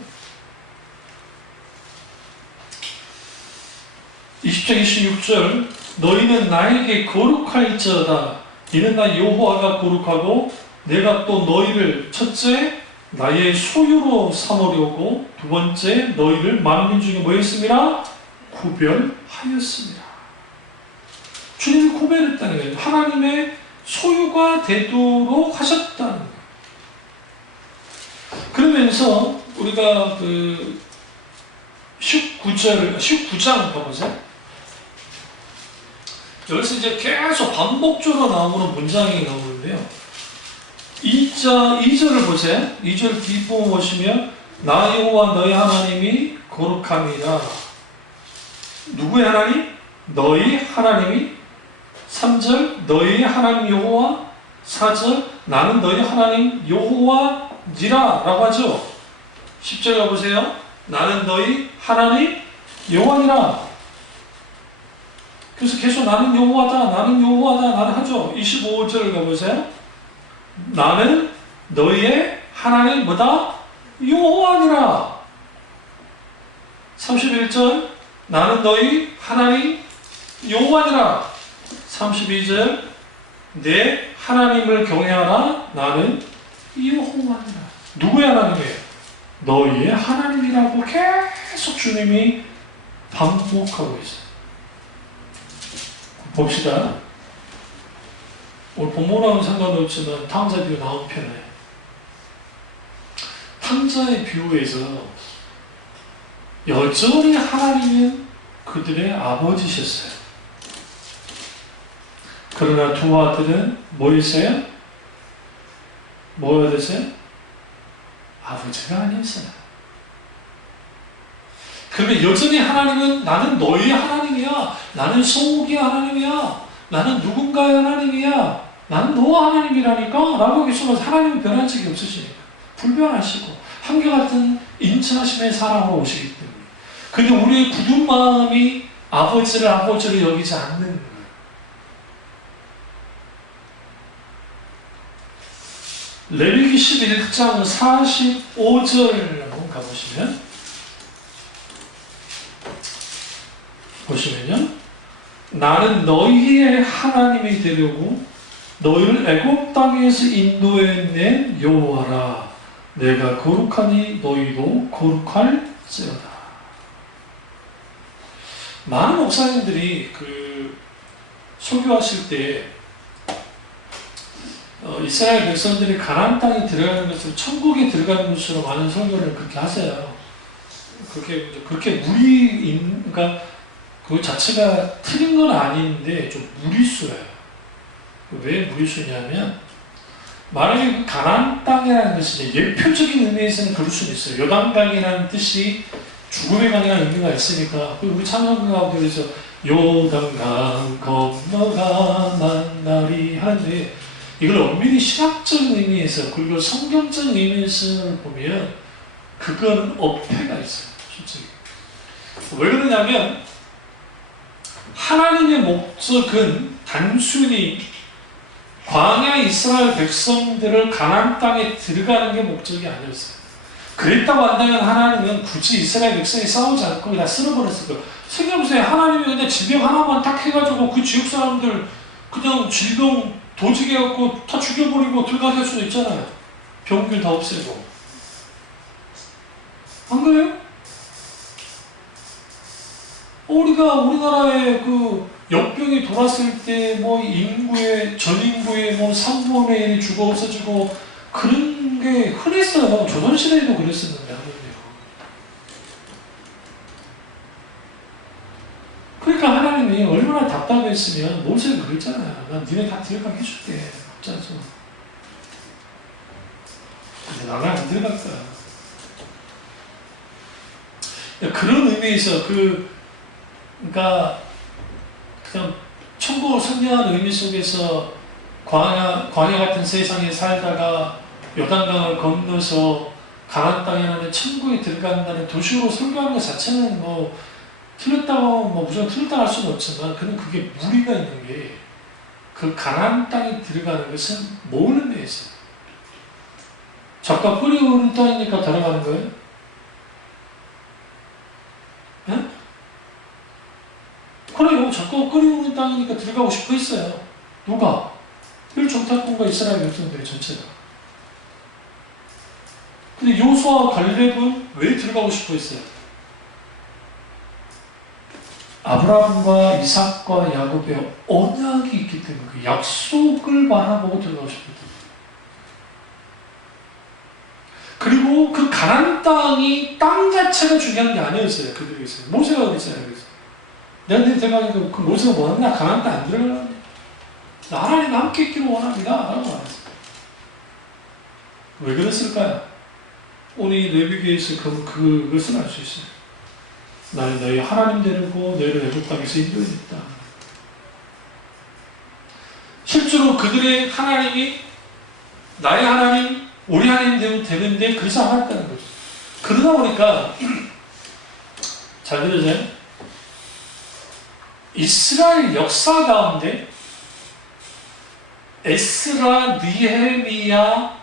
20장 26절 너희는 나에게 거룩할지어다. 이는 나 여호와가 거룩하고 내가 또 너희를 첫째 나의 소유로 삼으려고 두 번째 너희를 만민 중에 뭐 했습니다? 구별하였습니다. 주님이 구별했다는 거예요. 하나님의 소유가 되도록 하셨다는 거예요. 그러면서 우리가 그 19장 가보세요. 여기서 이제 계속 반복적으로 나오는 문장이 나오는데요. 2절을 보세요. 2절 뒷부분 보시면 나 여호와 너희 하나님이 거룩함이라. 누구의 하나님? 너희 하나님이. 3절 너희 하나님 여호와. 4절 나는 너희 하나님 여호와니라 라고 하죠. 10절 가보세요. 나는 너희 하나님 여호와니라. 그래서 계속 나는 여호와다 나는 하죠. 25절 가보세요. 나는 너희의 하나님 뭐다? 여호와니라. 31절 나는 너희 하나님 여호와니라. 32절 내 하나님을 경외하라. 나는 여호와니라. 누구의 하나님이에요? 너희의 하나님이라고 계속 주님이 반복하고 있어요. 봅시다. 오늘 본문하고는 상관없지만 탕자 비유 나온 편에 탕자의 비유에서 여전히 하나님은 그들의 아버지셨어요. 그러나 두 아들은 뭐였어요? 뭐가 됐어요? 아버지가 아니었어요. 그러면 여전히 하나님은 나는 너희의 하나님이야. 나는 성욱이의 하나님이야. 나는 누군가의 하나님이야. 나는 너와 하나님이라니까 라고 계속해서 하나님은 변한 적이 없으시니까 불변하시고 한결같은 인자하심의 사랑으로 오시기 때문에. 근데 우리의 굳은 마음이 아버지를 여기지 않는 거예요. 레위기 11장 45절 한번 가보시면요. 나는 너희의 하나님이 되려고 너희를 애굽 땅에서 인도해낸 여호와라. 내가 거룩하니 너희도 거룩할지어다. 많은 목사님들이 그 설교하실 때 이스라엘 백성들이 가나안 땅에 들어가는 것을 천국에 들어가는 것으로 많은 설교를 그렇게 하세요. 그렇게 그러니까 그 자체가 틀린 건 아닌데 좀 무리수예요. 왜 무리수냐면 만약에 그 가나안 땅이라는 것이 예표적인 의미에서는 그럴 수는 있어요. 요단강이라는 뜻이 죽음의 강이라는 의미가 있으니까 우리 찬송 가운데 그래서 요단강 건너가 만나리 하는데 이걸 엄밀히 신학적 의미에서 그리고 성경적 의미에서 보면 그건 어폐가 있어요. 솔직히 왜 그러냐면 하나님의 목적은 단순히 광야 이스라엘 백성들을 가나안 땅에 들어가는 게 목적이 아니었어요. 그랬다고 한다면 하나님은 굳이 이스라엘 백성이 싸우지 않고 그냥 쓸어버렸을 거예요. 생각해보세요. 하나님이 그냥 질병 하나만 딱 해가지고 그 지역 사람들 그냥 질병 도지게 해갖고 다 죽여버리고 들어가게 할 수도 있잖아요. 병균 다 없애고. 안 그래요? 우리가 우리나라에 그 역병이 돌았을 때 뭐 전 인구의 뭐 3분의 1이 죽어 없어지고 그런 게 흔했어요. 조선시대에도 그랬었는데 하물며. 그러니까 하나님이 얼마나 답답했으면 모세를 그랬잖아요. 난 니네 다 들어가게 해줄게. 없잖소. 근데 나는 안 들어갈 거야. 그런 의미에서 그러니까 그냥 천국을 선녀하는 의미 속에서 광야 같은 세상에 살다가 요단강을 건너서 가나안 땅에 하는 천국에 들어간다는 도시로 설교하는 것 자체는 뭐 틀렸다고 뭐 무조건 틀렸다고 할 수는 없지만 그게 무리가 있는 게 그 가나안 땅에 들어가는 것은 뭘 의미해서 적과 꿀이 오르는 땅이니까 들어가는 거예요? 네? 그래요. 적과 꿀이 오르는 땅이니까 들어가고 싶어 했어요. 누가? 일정탐꾼과 이스라엘 백성들이 전체가. 근데 요수아와 갈렙은 왜 들어가고 싶어 했어요? 아브라함과 이삭과 야곱의 언약이 있기 때문에 그 약속을 바라보고 들어가고 싶었던 그리고 그 가나안 땅이 땅 자체가 중요한 게 아니었어요. 그들에게서. 모세가 그랬잖아요. 그래서 내가 들어가니까 그 모세가 뭐하냐? 가나안 땅 안 들어가냐? 나 하나님 함께 있기를 원합니다. 라고 말했어요. 왜 그랬을까요? 오늘 레위기에서 그것을 알 수 있어요. 나는 너희 하나님 되려고 너희를 애굽 땅에서 인도했다. 실제로 그들의 하나님이 나의 하나님, 우리 하나님 되는데 그래서 안 했다는 거죠. 그러다 보니까 잘 들으세요. 이스라엘 역사 가운데 에스라, 느헤미야,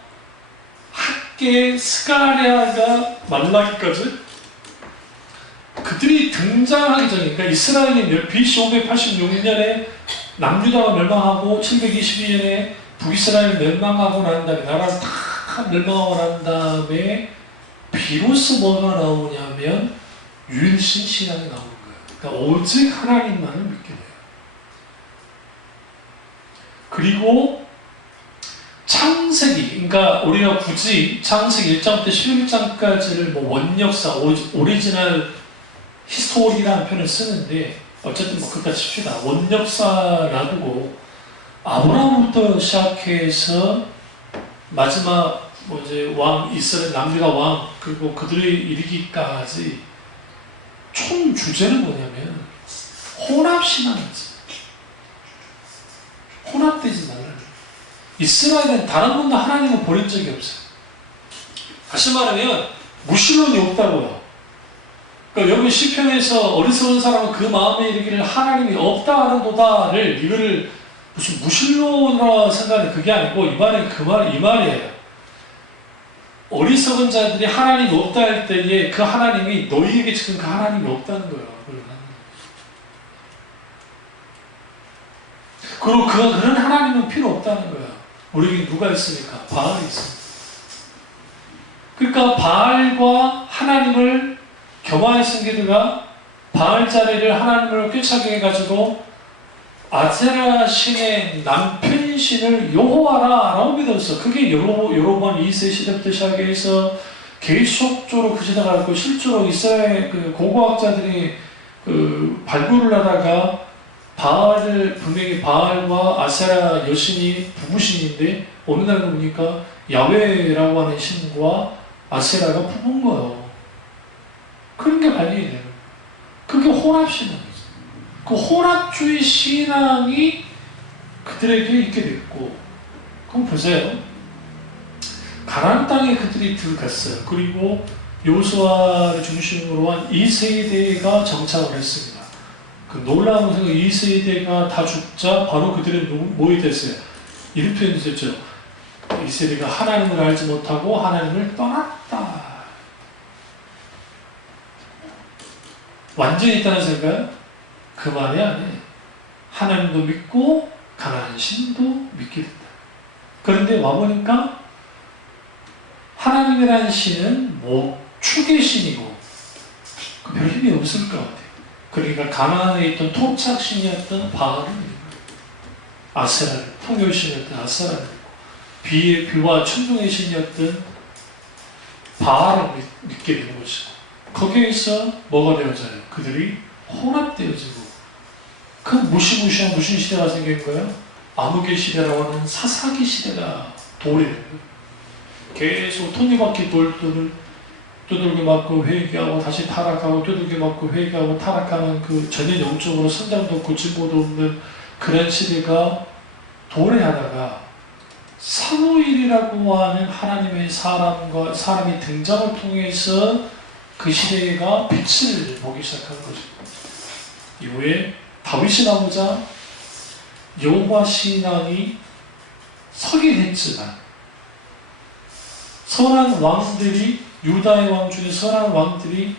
학개, 스가랴가 말라기까지 그들이 등장하기 전에 그러니까 이스라엘이 BC 586년에 남유다가 멸망하고 722년에 북이스라엘 멸망하고 난 다음에 나라를 다 멸망하고 난 다음에 비로소 뭐가 나오냐면 유일신 신앙이 나오는 거예요. 그러니까 오직 하나님만을 믿게 돼요. 그리고 창세기, 그러니까 우리가 굳이 창세기 1장부터 11장까지를 뭐 원역사, 오리지널 히스토리라는 표현을 쓰는데 어쨌든 뭐 그렇다 칩시다. 원역사 놔두고 아브라함부터 시작해서 마지막 뭐 이제 왕 이스라엘 남유다 왕 그리고 그들이 이르기까지 총 주제는 뭐냐면 혼합신앙이지. 혼합되지 말라는 거예요. 이스라엘은 다른 분도 하나님을 버린 적이 없어요. 다시 말하면 무신론이 없다고요. 그러니까 여기 시편에서 어리석은 사람은 그 마음에 이르기를 하나님이 없다 하는도다를 이거를 무슨 무신론이라 생각하는 그게 아니고 이 말이에요. 어리석은 자들이 하나님이 없다 할 때에 그 하나님이 너희에게 지금 그 하나님이 없다는 거예요. 그리고 그런 하나님은 필요 없다는 거예요. 우리에게 누가 있습니까? 바알이 있습니다. 그러니까 바알과 하나님을 겸하여 승계들가 바알 자리를 하나님을 꿰차게 해가지고 아세라 신의 남편 신을 여호와라 라고 믿었어. 그게 여로보암 2세 시대부터 시작해서 계속적으로 그 시대가 있고 실제로 이스라엘 그 고고학자들이 그 발굴을 하다가 바알을 분명히 바알과 아세라 여신이 부부신인데 어느 날 보니까 야훼라고 하는 신과 아세라가 부부인 거예요. 그런 게 발견이 되는 거예요. 그게 혼합신앙이죠. 그 혼합주의 신앙이 그들에게 있게 됐고, 그럼 보세요. 가나안 땅에 그들이 들어갔어요. 그리고 여호수아를 중심으로 한 2세대가 정착을 했습니다. 그 놀라운 것은 2세대가 다 죽자 바로 그들은 뭐이 됐어요? 이런 표현이 있었죠. 2세대가 하나님을 알지 못하고 하나님을 떠났다. 완전히 있다는 생각? 그 말이 아니에요. 하나님도 믿고 가나안 신도 믿게 된다. 그런데 와보니까 하나님이라는 신은 축의 신이고 별 힘이 없을 것 같아요. 그러니까 가나안에 있던 토착신이었던 바알을 믿고 아세라를, 통일신이었던 아세라를 믿고 비와 천둥의 신이었던 바알을 믿게 되는 것이고, 거기에서 뭐가 되어져요? 그들이 혼합되어지고, 그 무시무시한 무슨 시대가 생긴 거예요? 암흑의 시대라고 하는 사사기 시대가 도래된 거예요. 계속 톱니바퀴 돌을 두들겨 맞고 회개하고 다시 타락하고 두들겨 맞고 회개하고 타락하는 그 전혀 영적으로 성장도 고침보도 없는 그런 시대가 도래하다가 사무엘이라고 하는 하나님의 사람이 등장을 통해서 그 시대가 빛을 보기 시작한 거죠. 이후에 다윗이 나오자 여호와 신앙이 서긴 했지만 선한 왕들이, 유다의 왕 중에 선한 왕들이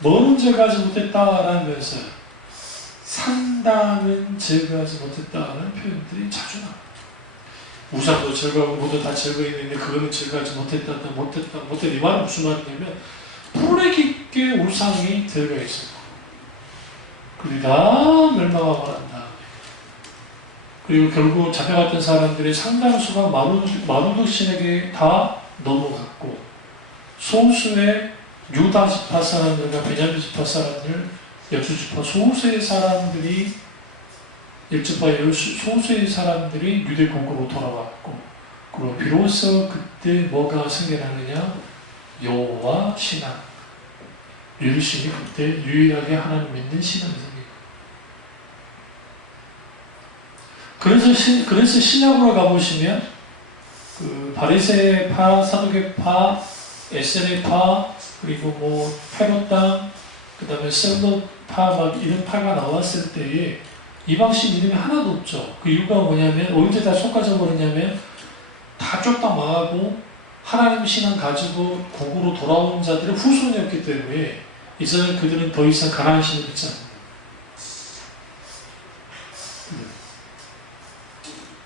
뭐는 제거하지 못했다라면서 상당은 제거하지 못했다라는 표현들이 자주 나와요. 우상도 제거하고 모두 다 제거했는데 그거는 제거하지 못했다. 이 말은 무슨 말이냐면 뿌리 깊게 우상이 들어가 있어요. 그리고 다 멸망하고 난 다음에, 그리고 결국 잡혀갔던 사람들의 상당수가 마루둑 신에게 다 넘어갔고, 소수의 유다 지파 사람들과 베냐민 지파 사람들, 여수 지파 소수의 사람들이, 일지파 소수의 사람들이 유대국으로 돌아왔고, 그리고 비로소 그때 뭐가 생겨나느냐? 여호와 신앙, 유일신이 그때 유일하게 하나님 믿는 신앙이 생기고, 그래서 신약으로 가보시면 그 바리새파, 사두개파, 에세네파, 그리고 뭐 페로땅, 그 다음에 셀로파 막 이런 파가 나왔을 때에 이방신 이름이 하나도 없죠. 그 이유가 뭐냐면 언제 다 속아져 버리냐면 다 쫓다 망하고 하나님 신앙 가지고 고국으로 돌아온 자들의 후손이었기 때문에 이제는 그들은 더 이상 가나안 신을 믿지 않는다.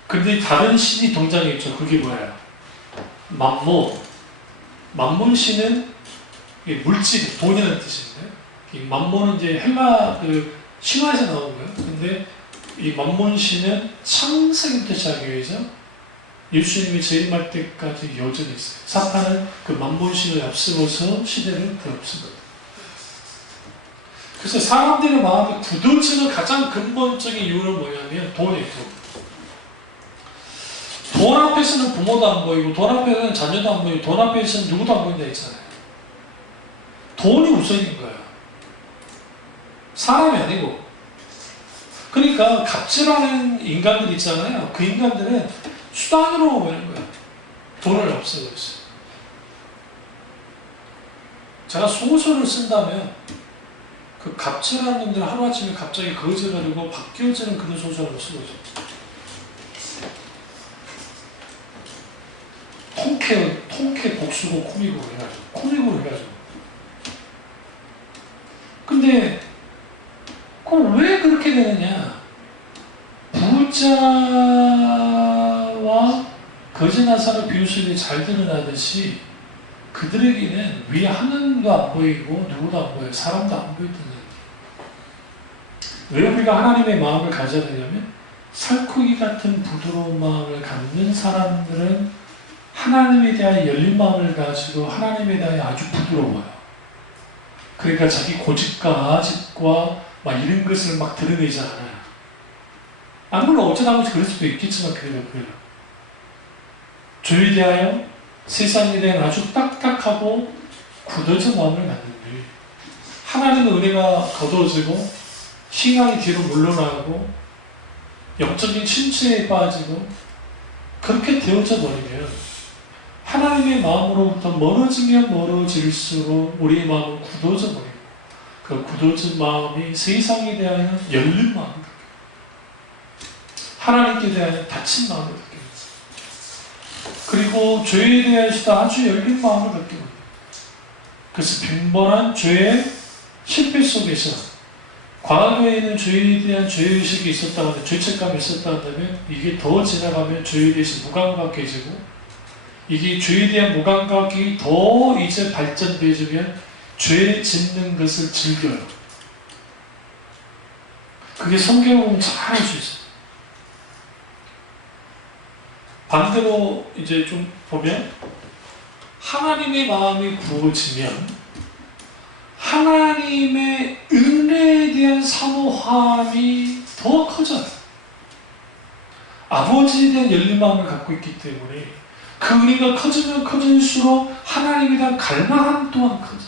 근데 다른 신이 등장했죠. 그게 뭐예요? 만몬 신은 물질, 돈이라는 뜻인데, 이 만몬은 이제 헬라 그 신화에서 나온 거예요. 근데 이 만몬 신은 창세기부터 시작해서 예수님이 재림할 때까지 여전히 있어요. 사탄은 그 만몬 신을 앞세워서 시대를 뒤엎습니다. 그래서 사람들의 마음이 굳어지는 가장 근본적인 이유는 뭐냐면 돈이에요. 돈 앞에서는 부모도 안 보이고, 돈 앞에서는 자녀도 안 보이고, 돈 앞에서는 누구도 안 보인다 했잖아요. 돈이 우선인 거예요. 사람이 아니고. 그러니까 갑질하는 인간들 있잖아요. 그 인간들은 수단으로 보이는 거예요. 돈을 앞세고 있어요. 제가 소설을 쓴다면 그 갑질하는 놈들 하루아침에 갑자기 거짓말하고 바뀌어지는 그런 소설을 쓰거든요. 통쾌 복수고 코믹으로 해가지고. 근데 그럼 왜 그렇게 되느냐? 부자와 거짓나사로 비유술이 잘 드러나듯이 그들에게는 위에 하늘도 안 보이고 누구도 안 보여요. 사람도 안 보이던 왜 우리가 하나님의 마음을 가져야 되냐면 살코기 같은 부드러운 마음을 갖는 사람들은 하나님에 대한 열린 마음을 가지고 하나님에 대한 아주 부드러워요. 그러니까 자기 고집과 아집과 막 이런 것을 막 드러내지 않아요. 물론 어쩌다 보면 그럴 수도 있겠지만 그래요. 죄에 대하여 세상에 대한 아주 딱딱하고 굳어진 마음을 갖는 거예요. 하나님의 은혜가 거두어지고 신앙이 뒤로 물러나고 영적인 침체에 빠지고 그렇게 되어져 버리면 하나님의 마음으로부터 멀어지면 멀어질수록 우리의 마음은 굳어져 버리고 그 굳어진 마음이 세상에 대하여 열린 마음을 갖게 하나님께 대하여 닫힌 마음을 갖게 그리고 죄에 대하여도 아주 열린 마음을 갖게 됩니다. 그래서 빈번한 죄의 실패 속에서 과거에는 죄에 대한 죄의식이 있었다고 하면 죄책감이 있었다고 한다면 이게 더 지나가면 죄에 대해서 무감각해지고 이게 죄에 대한 무감각이 더 이제 발전되어지면 죄 짓는 것을 즐겨요. 그게 성경을 보면 잘 알 수 있어요. 반대로 이제 좀 보면 하나님의 마음이 부어지면 하나님의 은혜에 대한 사모함이 더 커져요. 아버지에 대한 열린 마음을 갖고 있기 때문에 그 은혜가 커지면 커질수록 하나님에 대한 갈망함 또한 커져요.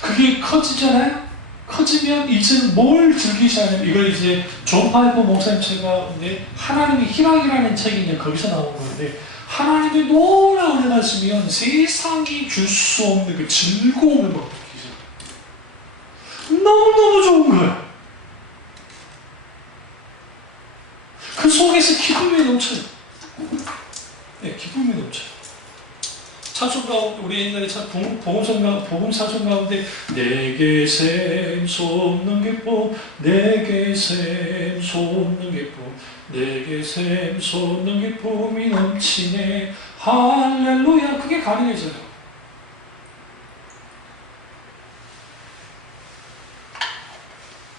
그게 커지잖아요? 커지면 이제 뭘 즐기시냐면 이걸 이제 존 파이퍼 목사님 책가 하나님의 희망이라는 책이 이제 거기서 나온 건데 하나님의 놀라운 은혜 말씀이면 세상이 줄 수 없는 그 즐거움을 막 느끼죠. 너무너무 좋은 거예요. 그 속에서 기쁨이 넘쳐요. 네, 기쁨이 넘쳐요. 찬송 가운데 우리 옛날에 복음 찬송 가운데 내게 샘솟는 기쁨 내게 샘솟는 기쁨 내게 샘솟는 기쁨이 넘치네 할렐루야 그게 가능해져요.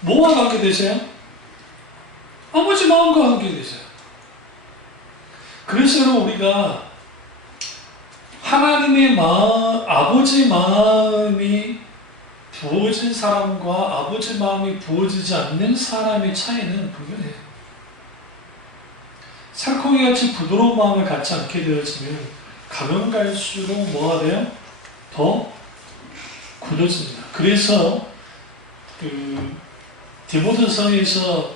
뭐와 관계되세요? 아버지 마음과 관계되세요. 그래서 여러분 우리가 하나님의 마음, 아버지 마음이 부어진 사람과 아버지 마음이 부어지지 않는 사람의 차이는 분명해요. 살코기같이 부드러운 마음을 갖지 않게 되어지면 가면 갈수록 뭐가 돼요? 더 굳어집니다. 그래서 디모데서에서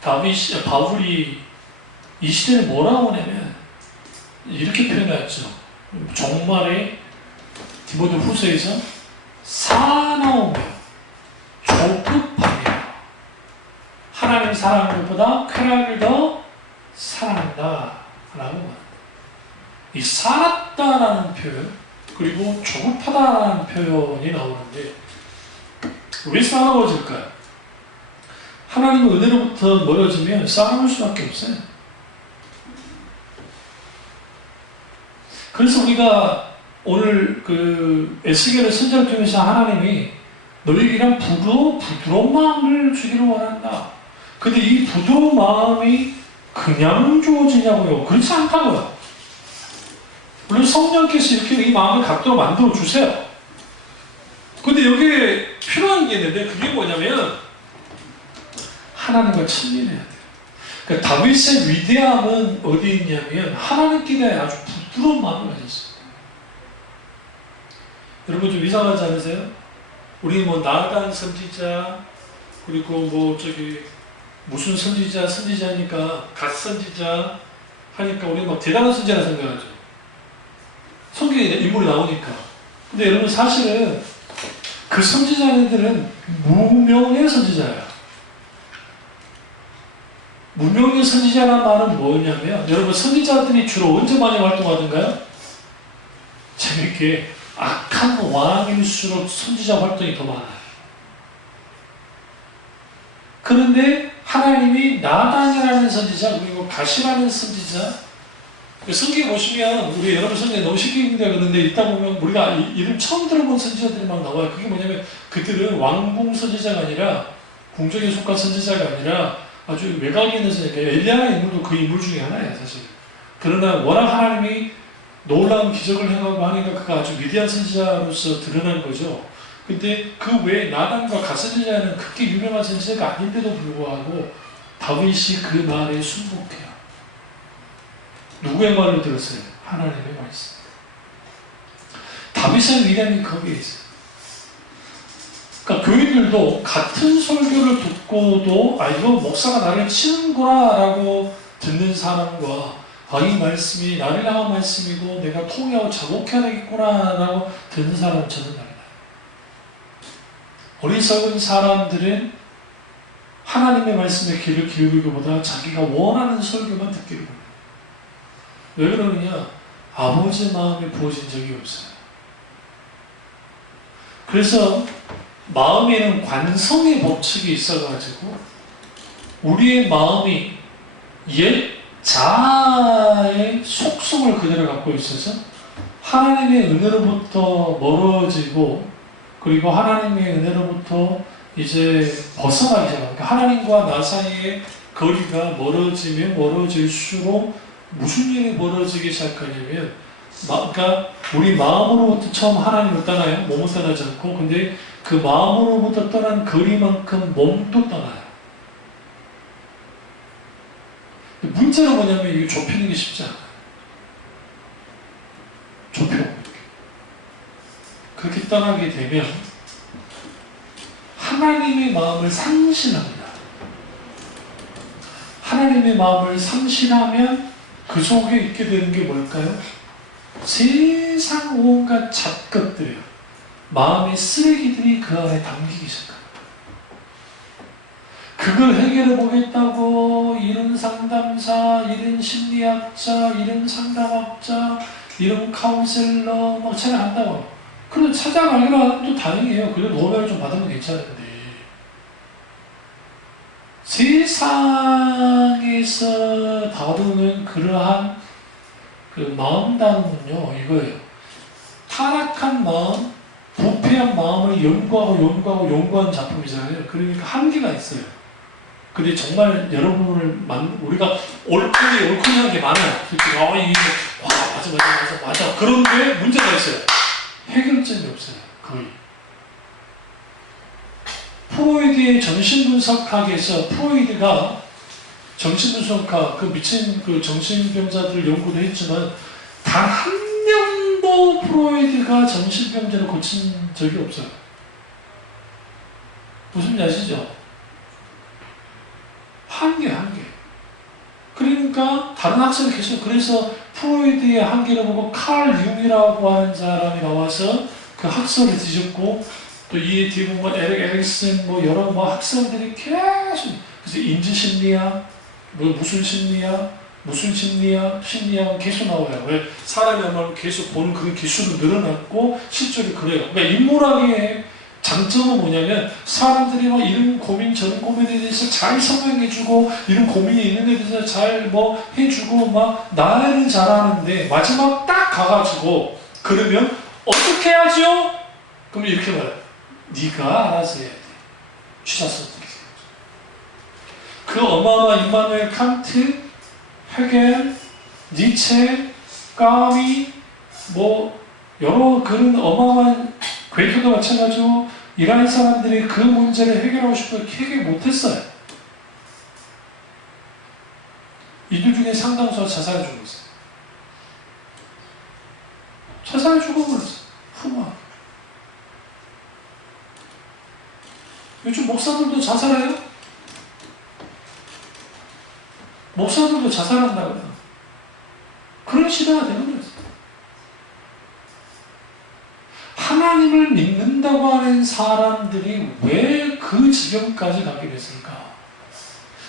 바울이 이 시대를 뭐라고 하냐면 이렇게 표현했죠. 종말에 디모데 후서에서 사나우며 조급하며 하나님 사랑하는 것보다 쾌락을 더 사랑한다 라고 합니다. 이 살았다라는 표현 그리고 조급하다라는 표현이 나오는데 왜 싸나워질까요? 하나님의 은혜로부터 멀어지면 싸울 수밖에 없어요. 그래서 우리가 오늘 에스겔의 선지자를 통해서 하나님이 너희에게 부드러운 마음을 주기를 원한다. 근데 이 부드러운 마음이 그냥 주어지냐고요? 그렇지 않다고요. 물론 성령께서 이렇게 이 마음을 갖도록 만들어 주세요. 근데 여기에 필요한 게 있는데 그게 뭐냐면 하나님과 친밀해야 돼요. 그러니까 다윗의 위대함은 어디 있냐면 하나님께 대해 아주 부드러운 마음을 가졌어요. 여러분 좀 이상하지 않으세요? 우리 나단 선지자 그리고 무슨 선지자니까 갓 선지자 하니까 우리 대단한 선지자라 생각하죠. 성경에 인물이 나오니까. 근데 여러분 사실은 그 선지자들은 무명의 선지자예요. 무명의 선지자라는 말은 뭐냐면 여러분 선지자들이 주로 언제 많이 활동하던가요? 재밌게 악한 왕일수록 선지자 활동이 더 많아요. 그런데 하나님이 나단이라는 선지자 그리고 갓이라는 선지자 성경에 보시면 우리 여러분 성경에 너무 쉽게 읽는다 그러는데 읽다 보면 우리가 이름 처음 들어본 선지자들이 막 나와요. 그게 뭐냐면 그들은 왕궁 선지자가 아니라 궁정에 속한 선지자가 아니라 아주 외곽에 있는 선지자 엘리야의 인물도 그 인물 중에 하나예요. 사실 그러나 워낙 하나님이 놀라운 기적을 행하고 하니까 그가 아주 위대한 선지자로서 드러난 거죠. 근데 그 외에 나단과 갓선지자는 그렇게 유명한 선지자가 아닌데도 불구하고 다윗이 그 말에 순복해요. 누구의 말을 들었어요? 하나님의 말씀. 다윗의 위대함이 거기에 있어요. 그러니까 교인들도 같은 설교를 듣고도 이거 목사가 나를 치는구나 라고 듣는 사람과 이 말씀이 나를 향한 말씀이고 내가 통일하고 자복해야 되겠구나 라고 듣는 사람은 저는 달라요. 어리석은 사람들은 하나님의 말씀에 귀를 기울이기보다 자기가 원하는 설교만 듣기를 원해요. 왜 그러느냐? 아버지 마음에 부어진 적이 없어요. 그래서 마음에는 관성의 법칙이 있어가지고 우리의 마음이 옛 자아의 속성을 그대로 갖고 있어서 하나님의 은혜로부터 멀어지고 그리고 하나님의 은혜로부터 이제 벗어나기 시작합니다. 그러니까 하나님과 나 사이의 거리가 멀어지면 멀어질수록 무슨 일이 멀어지기 시작하냐면 그러니까 우리 마음으로부터 처음 하나님을 떠나요. 몸을 떠나지 않고. 근데 그 마음으로부터 떠난 거리만큼 몸도 떠나요. 문제는 뭐냐면 이게 좁히는 게 쉽지 않아요. 좁혀. 그렇게 떠나게 되면 하나님의 마음을 상실합니다. 하나님의 마음을 상실하면 그 속에 있게 되는 게 뭘까요? 세상 온갖 잡것들이요. 마음의 쓰레기들이 그 안에 담기기 시작합니다. 그걸 해결해 보겠다고 이런 상담사, 이런 심리학자, 이런 상담학자, 이런 카운셀러 막 찾아간다고. 그럼 찾아가기로 또 다행이에요. 그래도 노벨을 좀 받으면 괜찮은데 세상에서 다루는 그러한 그 마음다움은요 이거예요. 타락한 마음, 부패한 마음을 연구하는 작품이잖아요. 그러니까 한계가 있어요. 근데 정말 여러분을 우리가 옳거니한 게 많아요. 맞아. 그런데 문제가 있어요. 해결점이 없어요. 거의. 프로이드의 정신분석학에서 프로이드가 정신분석학, 그 미친 그 정신병자들을 연구도 했지만 단 한 명도 프로이드가 정신병자를 고친 적이 없어요. 무슨 말인지 아시죠? 한계. 그러니까 다른 학설이 계속 그래서 프로이드의 한계를 보고 칼 융이라고 하는 사람이 나와서 그 학설을 뒤졌고 또 이 뒤에 보면 에릭 에릭슨 여러 학설들이 계속 그래서 인지심리학 무슨 심리학은 계속 나와요. 왜? 사람이 아마 계속 보는 그런 기술은 늘어났고 실제로 그래요. 그러니까 인문학의 장점은 뭐냐면 사람들이 이런 고민 저런 고민에 대해서 잘 설명해주고 이런 고민이 있는 데 대해서 잘 해주고 나는 잘하는데 마지막 딱 가가지고 그러면 어떻게 해야죠? 그럼 이렇게 말해요. 네가 알아서 해야 돼. 취사서 어떻게 해야지. 그 어마어마한 임마누엘 칸트, 헤겔, 니체, 까미 여러 그런 어마어마한 괴이크도 마찬가지고 이러한 사람들이 그 문제를 해결하고 싶어도 해결 못했어요. 이들 중에 상당수가 자살해 죽었어요. 자살해 죽어버렸어요. 후마. 요즘 목사들도 자살해요? 목사들도 자살한다고요. 그런 시대가 되어버렸어요. 하나님을 믿는다고 하는 사람들이 왜 그 지경까지 가게 됐을까?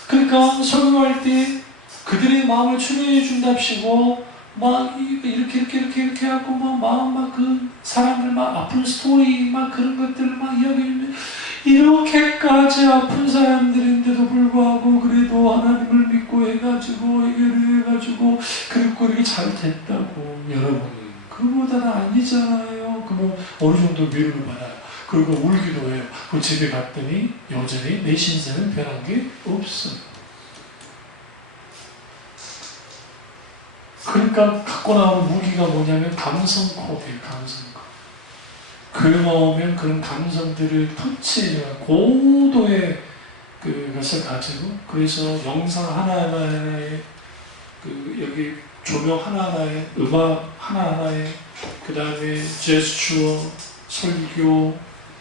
그러니까 설교할 때 그들의 마음을 추리해 준답시고 이렇게 하고 마음 그 사람들 아픈 스토리 그런 것들을 이야기하면 이렇게까지 아픈 사람들인데도 불구하고 그래도 하나님을 믿고 해가지고 해결해가지고 그리고 이렇게 잘 됐다고. 여러분 그거보다는 아니잖아요. 그럼 어느 정도 위로를 받아요. 그리고 울기도 해요. 그 집에 갔더니 여전히 내 신세는 변한 게 없어요. 그러니까 갖고 나오는 무기가 뭐냐면 감성 코드예요. 감성 코드. 글을 모으면 그런 감성들을 터치해서 고도의 그것을 가지고, 그래서 영상 하나하나에 여기 조명 하나하나에 음악 하나하나에 그 다음에 제스처, 설교,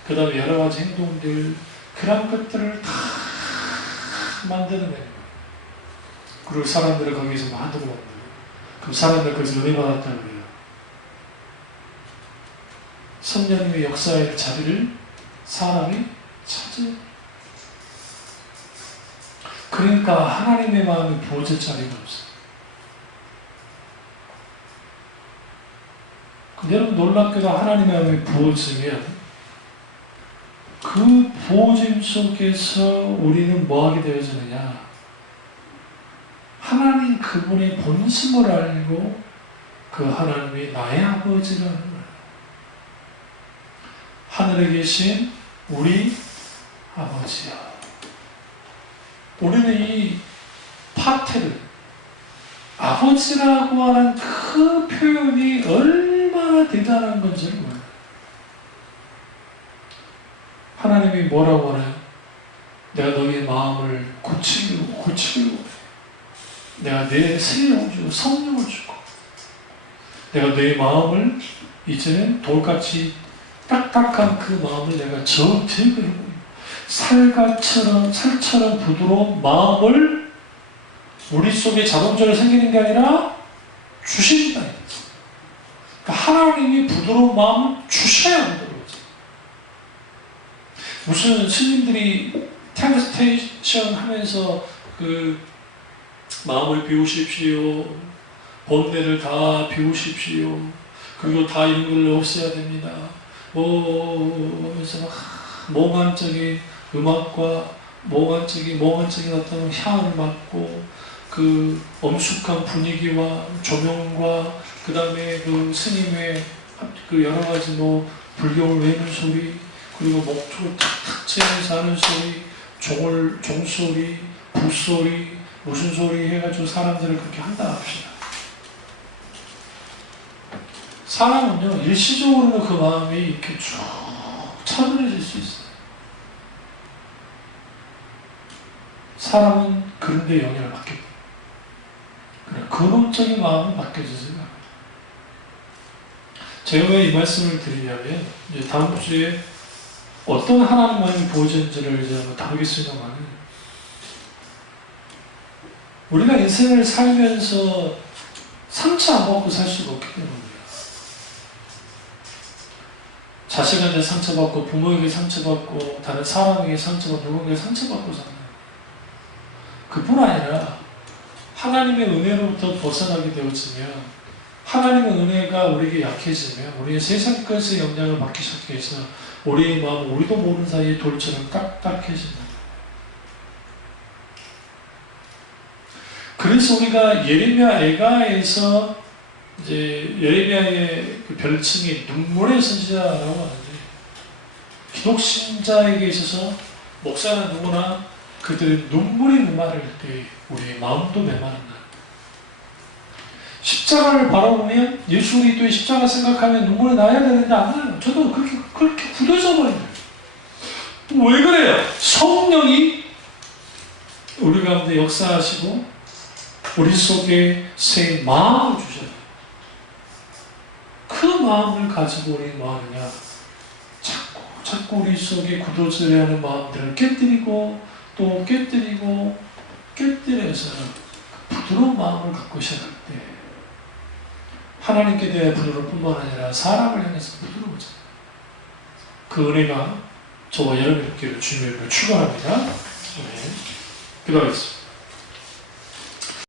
그 다음에 여러 가지 행동들, 그런 것들을 다 만드는 거예요. 그리고 사람들을 거기서 만들고, 그럼 사람들 거기서 은혜 받았다는 거예요. 성령님의 역사의 자리를 사람이 찾아요. 그러니까 하나님의 마음이 부어질 자리가 없어요. 근데 여러분 놀랍게도 하나님의 마음이 부어지면 그 부어짐 속에서 우리는 뭐하게 되어지느냐? 하나님 그분의 본심을 알고 그 하나님이 나의 아버지라는 거예요. 하늘에 계신 우리 아버지야. 우리는 이 파트를 아버지라고 하는 그 표현이 얼마나 대단한 건지를 몰라요. 하나님이 뭐라고 하나요? 내가 너희의 마음을 고치려고 내가 내 생명을 주고 성령을 주고 내가 너희 마음을 이제는 돌같이 딱딱한 그 마음을 내가 저어뜨리고 살처럼 부드러운 마음을 우리 속에 자동적으로 생기는 게 아니라 주신다. 그러니까 하나님이 부드러운 마음을 주셔야 한다고. 무슨 스님들이 템스테이션 하면서 그 마음을 비우십시오, 번뇌를 다 비우십시오, 그리고 다 이런 걸 없애야 됩니다. 하면서 막 몽환적인 음악과 몽환적인 어떤 향을 맡고 그 엄숙한 분위기와 조명과 그 다음에 그 스님의 그 여러 가지 불경을 외는 소리, 그리고 목초를 탁탁 치면서 하는 소리, 종소리, 붓소리, 무슨 소리 해가지고 사람들을 그렇게 한다 합시다. 사람은요, 일시적으로는 그 마음이 이렇게 쭉 차분해질 수 있어요. 사람은 그런데 영향을 받게 돼요. 그래, 근원적인 마음은 바뀌어지지 않아요. 제가 왜 이 말씀을 드리냐면, 이제 다음 주에 어떤 하나님 마음이 부어지는지를 이제 한번 다루겠습니다만, 우리가 인생을 살면서 상처 안 받고 살 수가 없기 때문이에요. 자식한테 상처받고, 부모에게 상처받고, 다른 사람에게 상처받고, 누군가에게 상처받고 사는 그뿐 아니라 하나님의 은혜로부터 벗어나게 되어지면, 하나님의 은혜가 우리에게 약해지면 우리의 세상 것의 영향을 받기 시작해서 우리의 마음은 우리도 모르는 사이에 돌처럼 딱딱해진다. 그래서 우리가 예레미야 애가에서 이제 예레미야의 그 별칭이 눈물의 선지자라고 하는데, 기독신자에게 있어서 목사는 누구나 그들의 눈물이 메마를 때 우리의 마음도 메마른다. 십자가를 바라보면 예수 그리스도의 십자가 생각하면 눈물이 나야 되는데 안 나요. 저도 그렇게 굳어져 버려요. 왜 그래요? 성령이 우리 가운데 역사하시고 우리 속에 새 마음을 주셔요. 그 마음을 가지고 우리 뭐하느냐? 자꾸 우리 속에 굳어져야 하는 마음들을 깨뜨리고 또 깨뜨려서 부드러운 마음을 갖고 시작할 때 하나님께 대해 부드러울 뿐만 아니라 사람을 향해서 부드러워져요. 그 은혜가 저와 여러분께로 주님을 축원합니다. 네. 기도하겠습니다.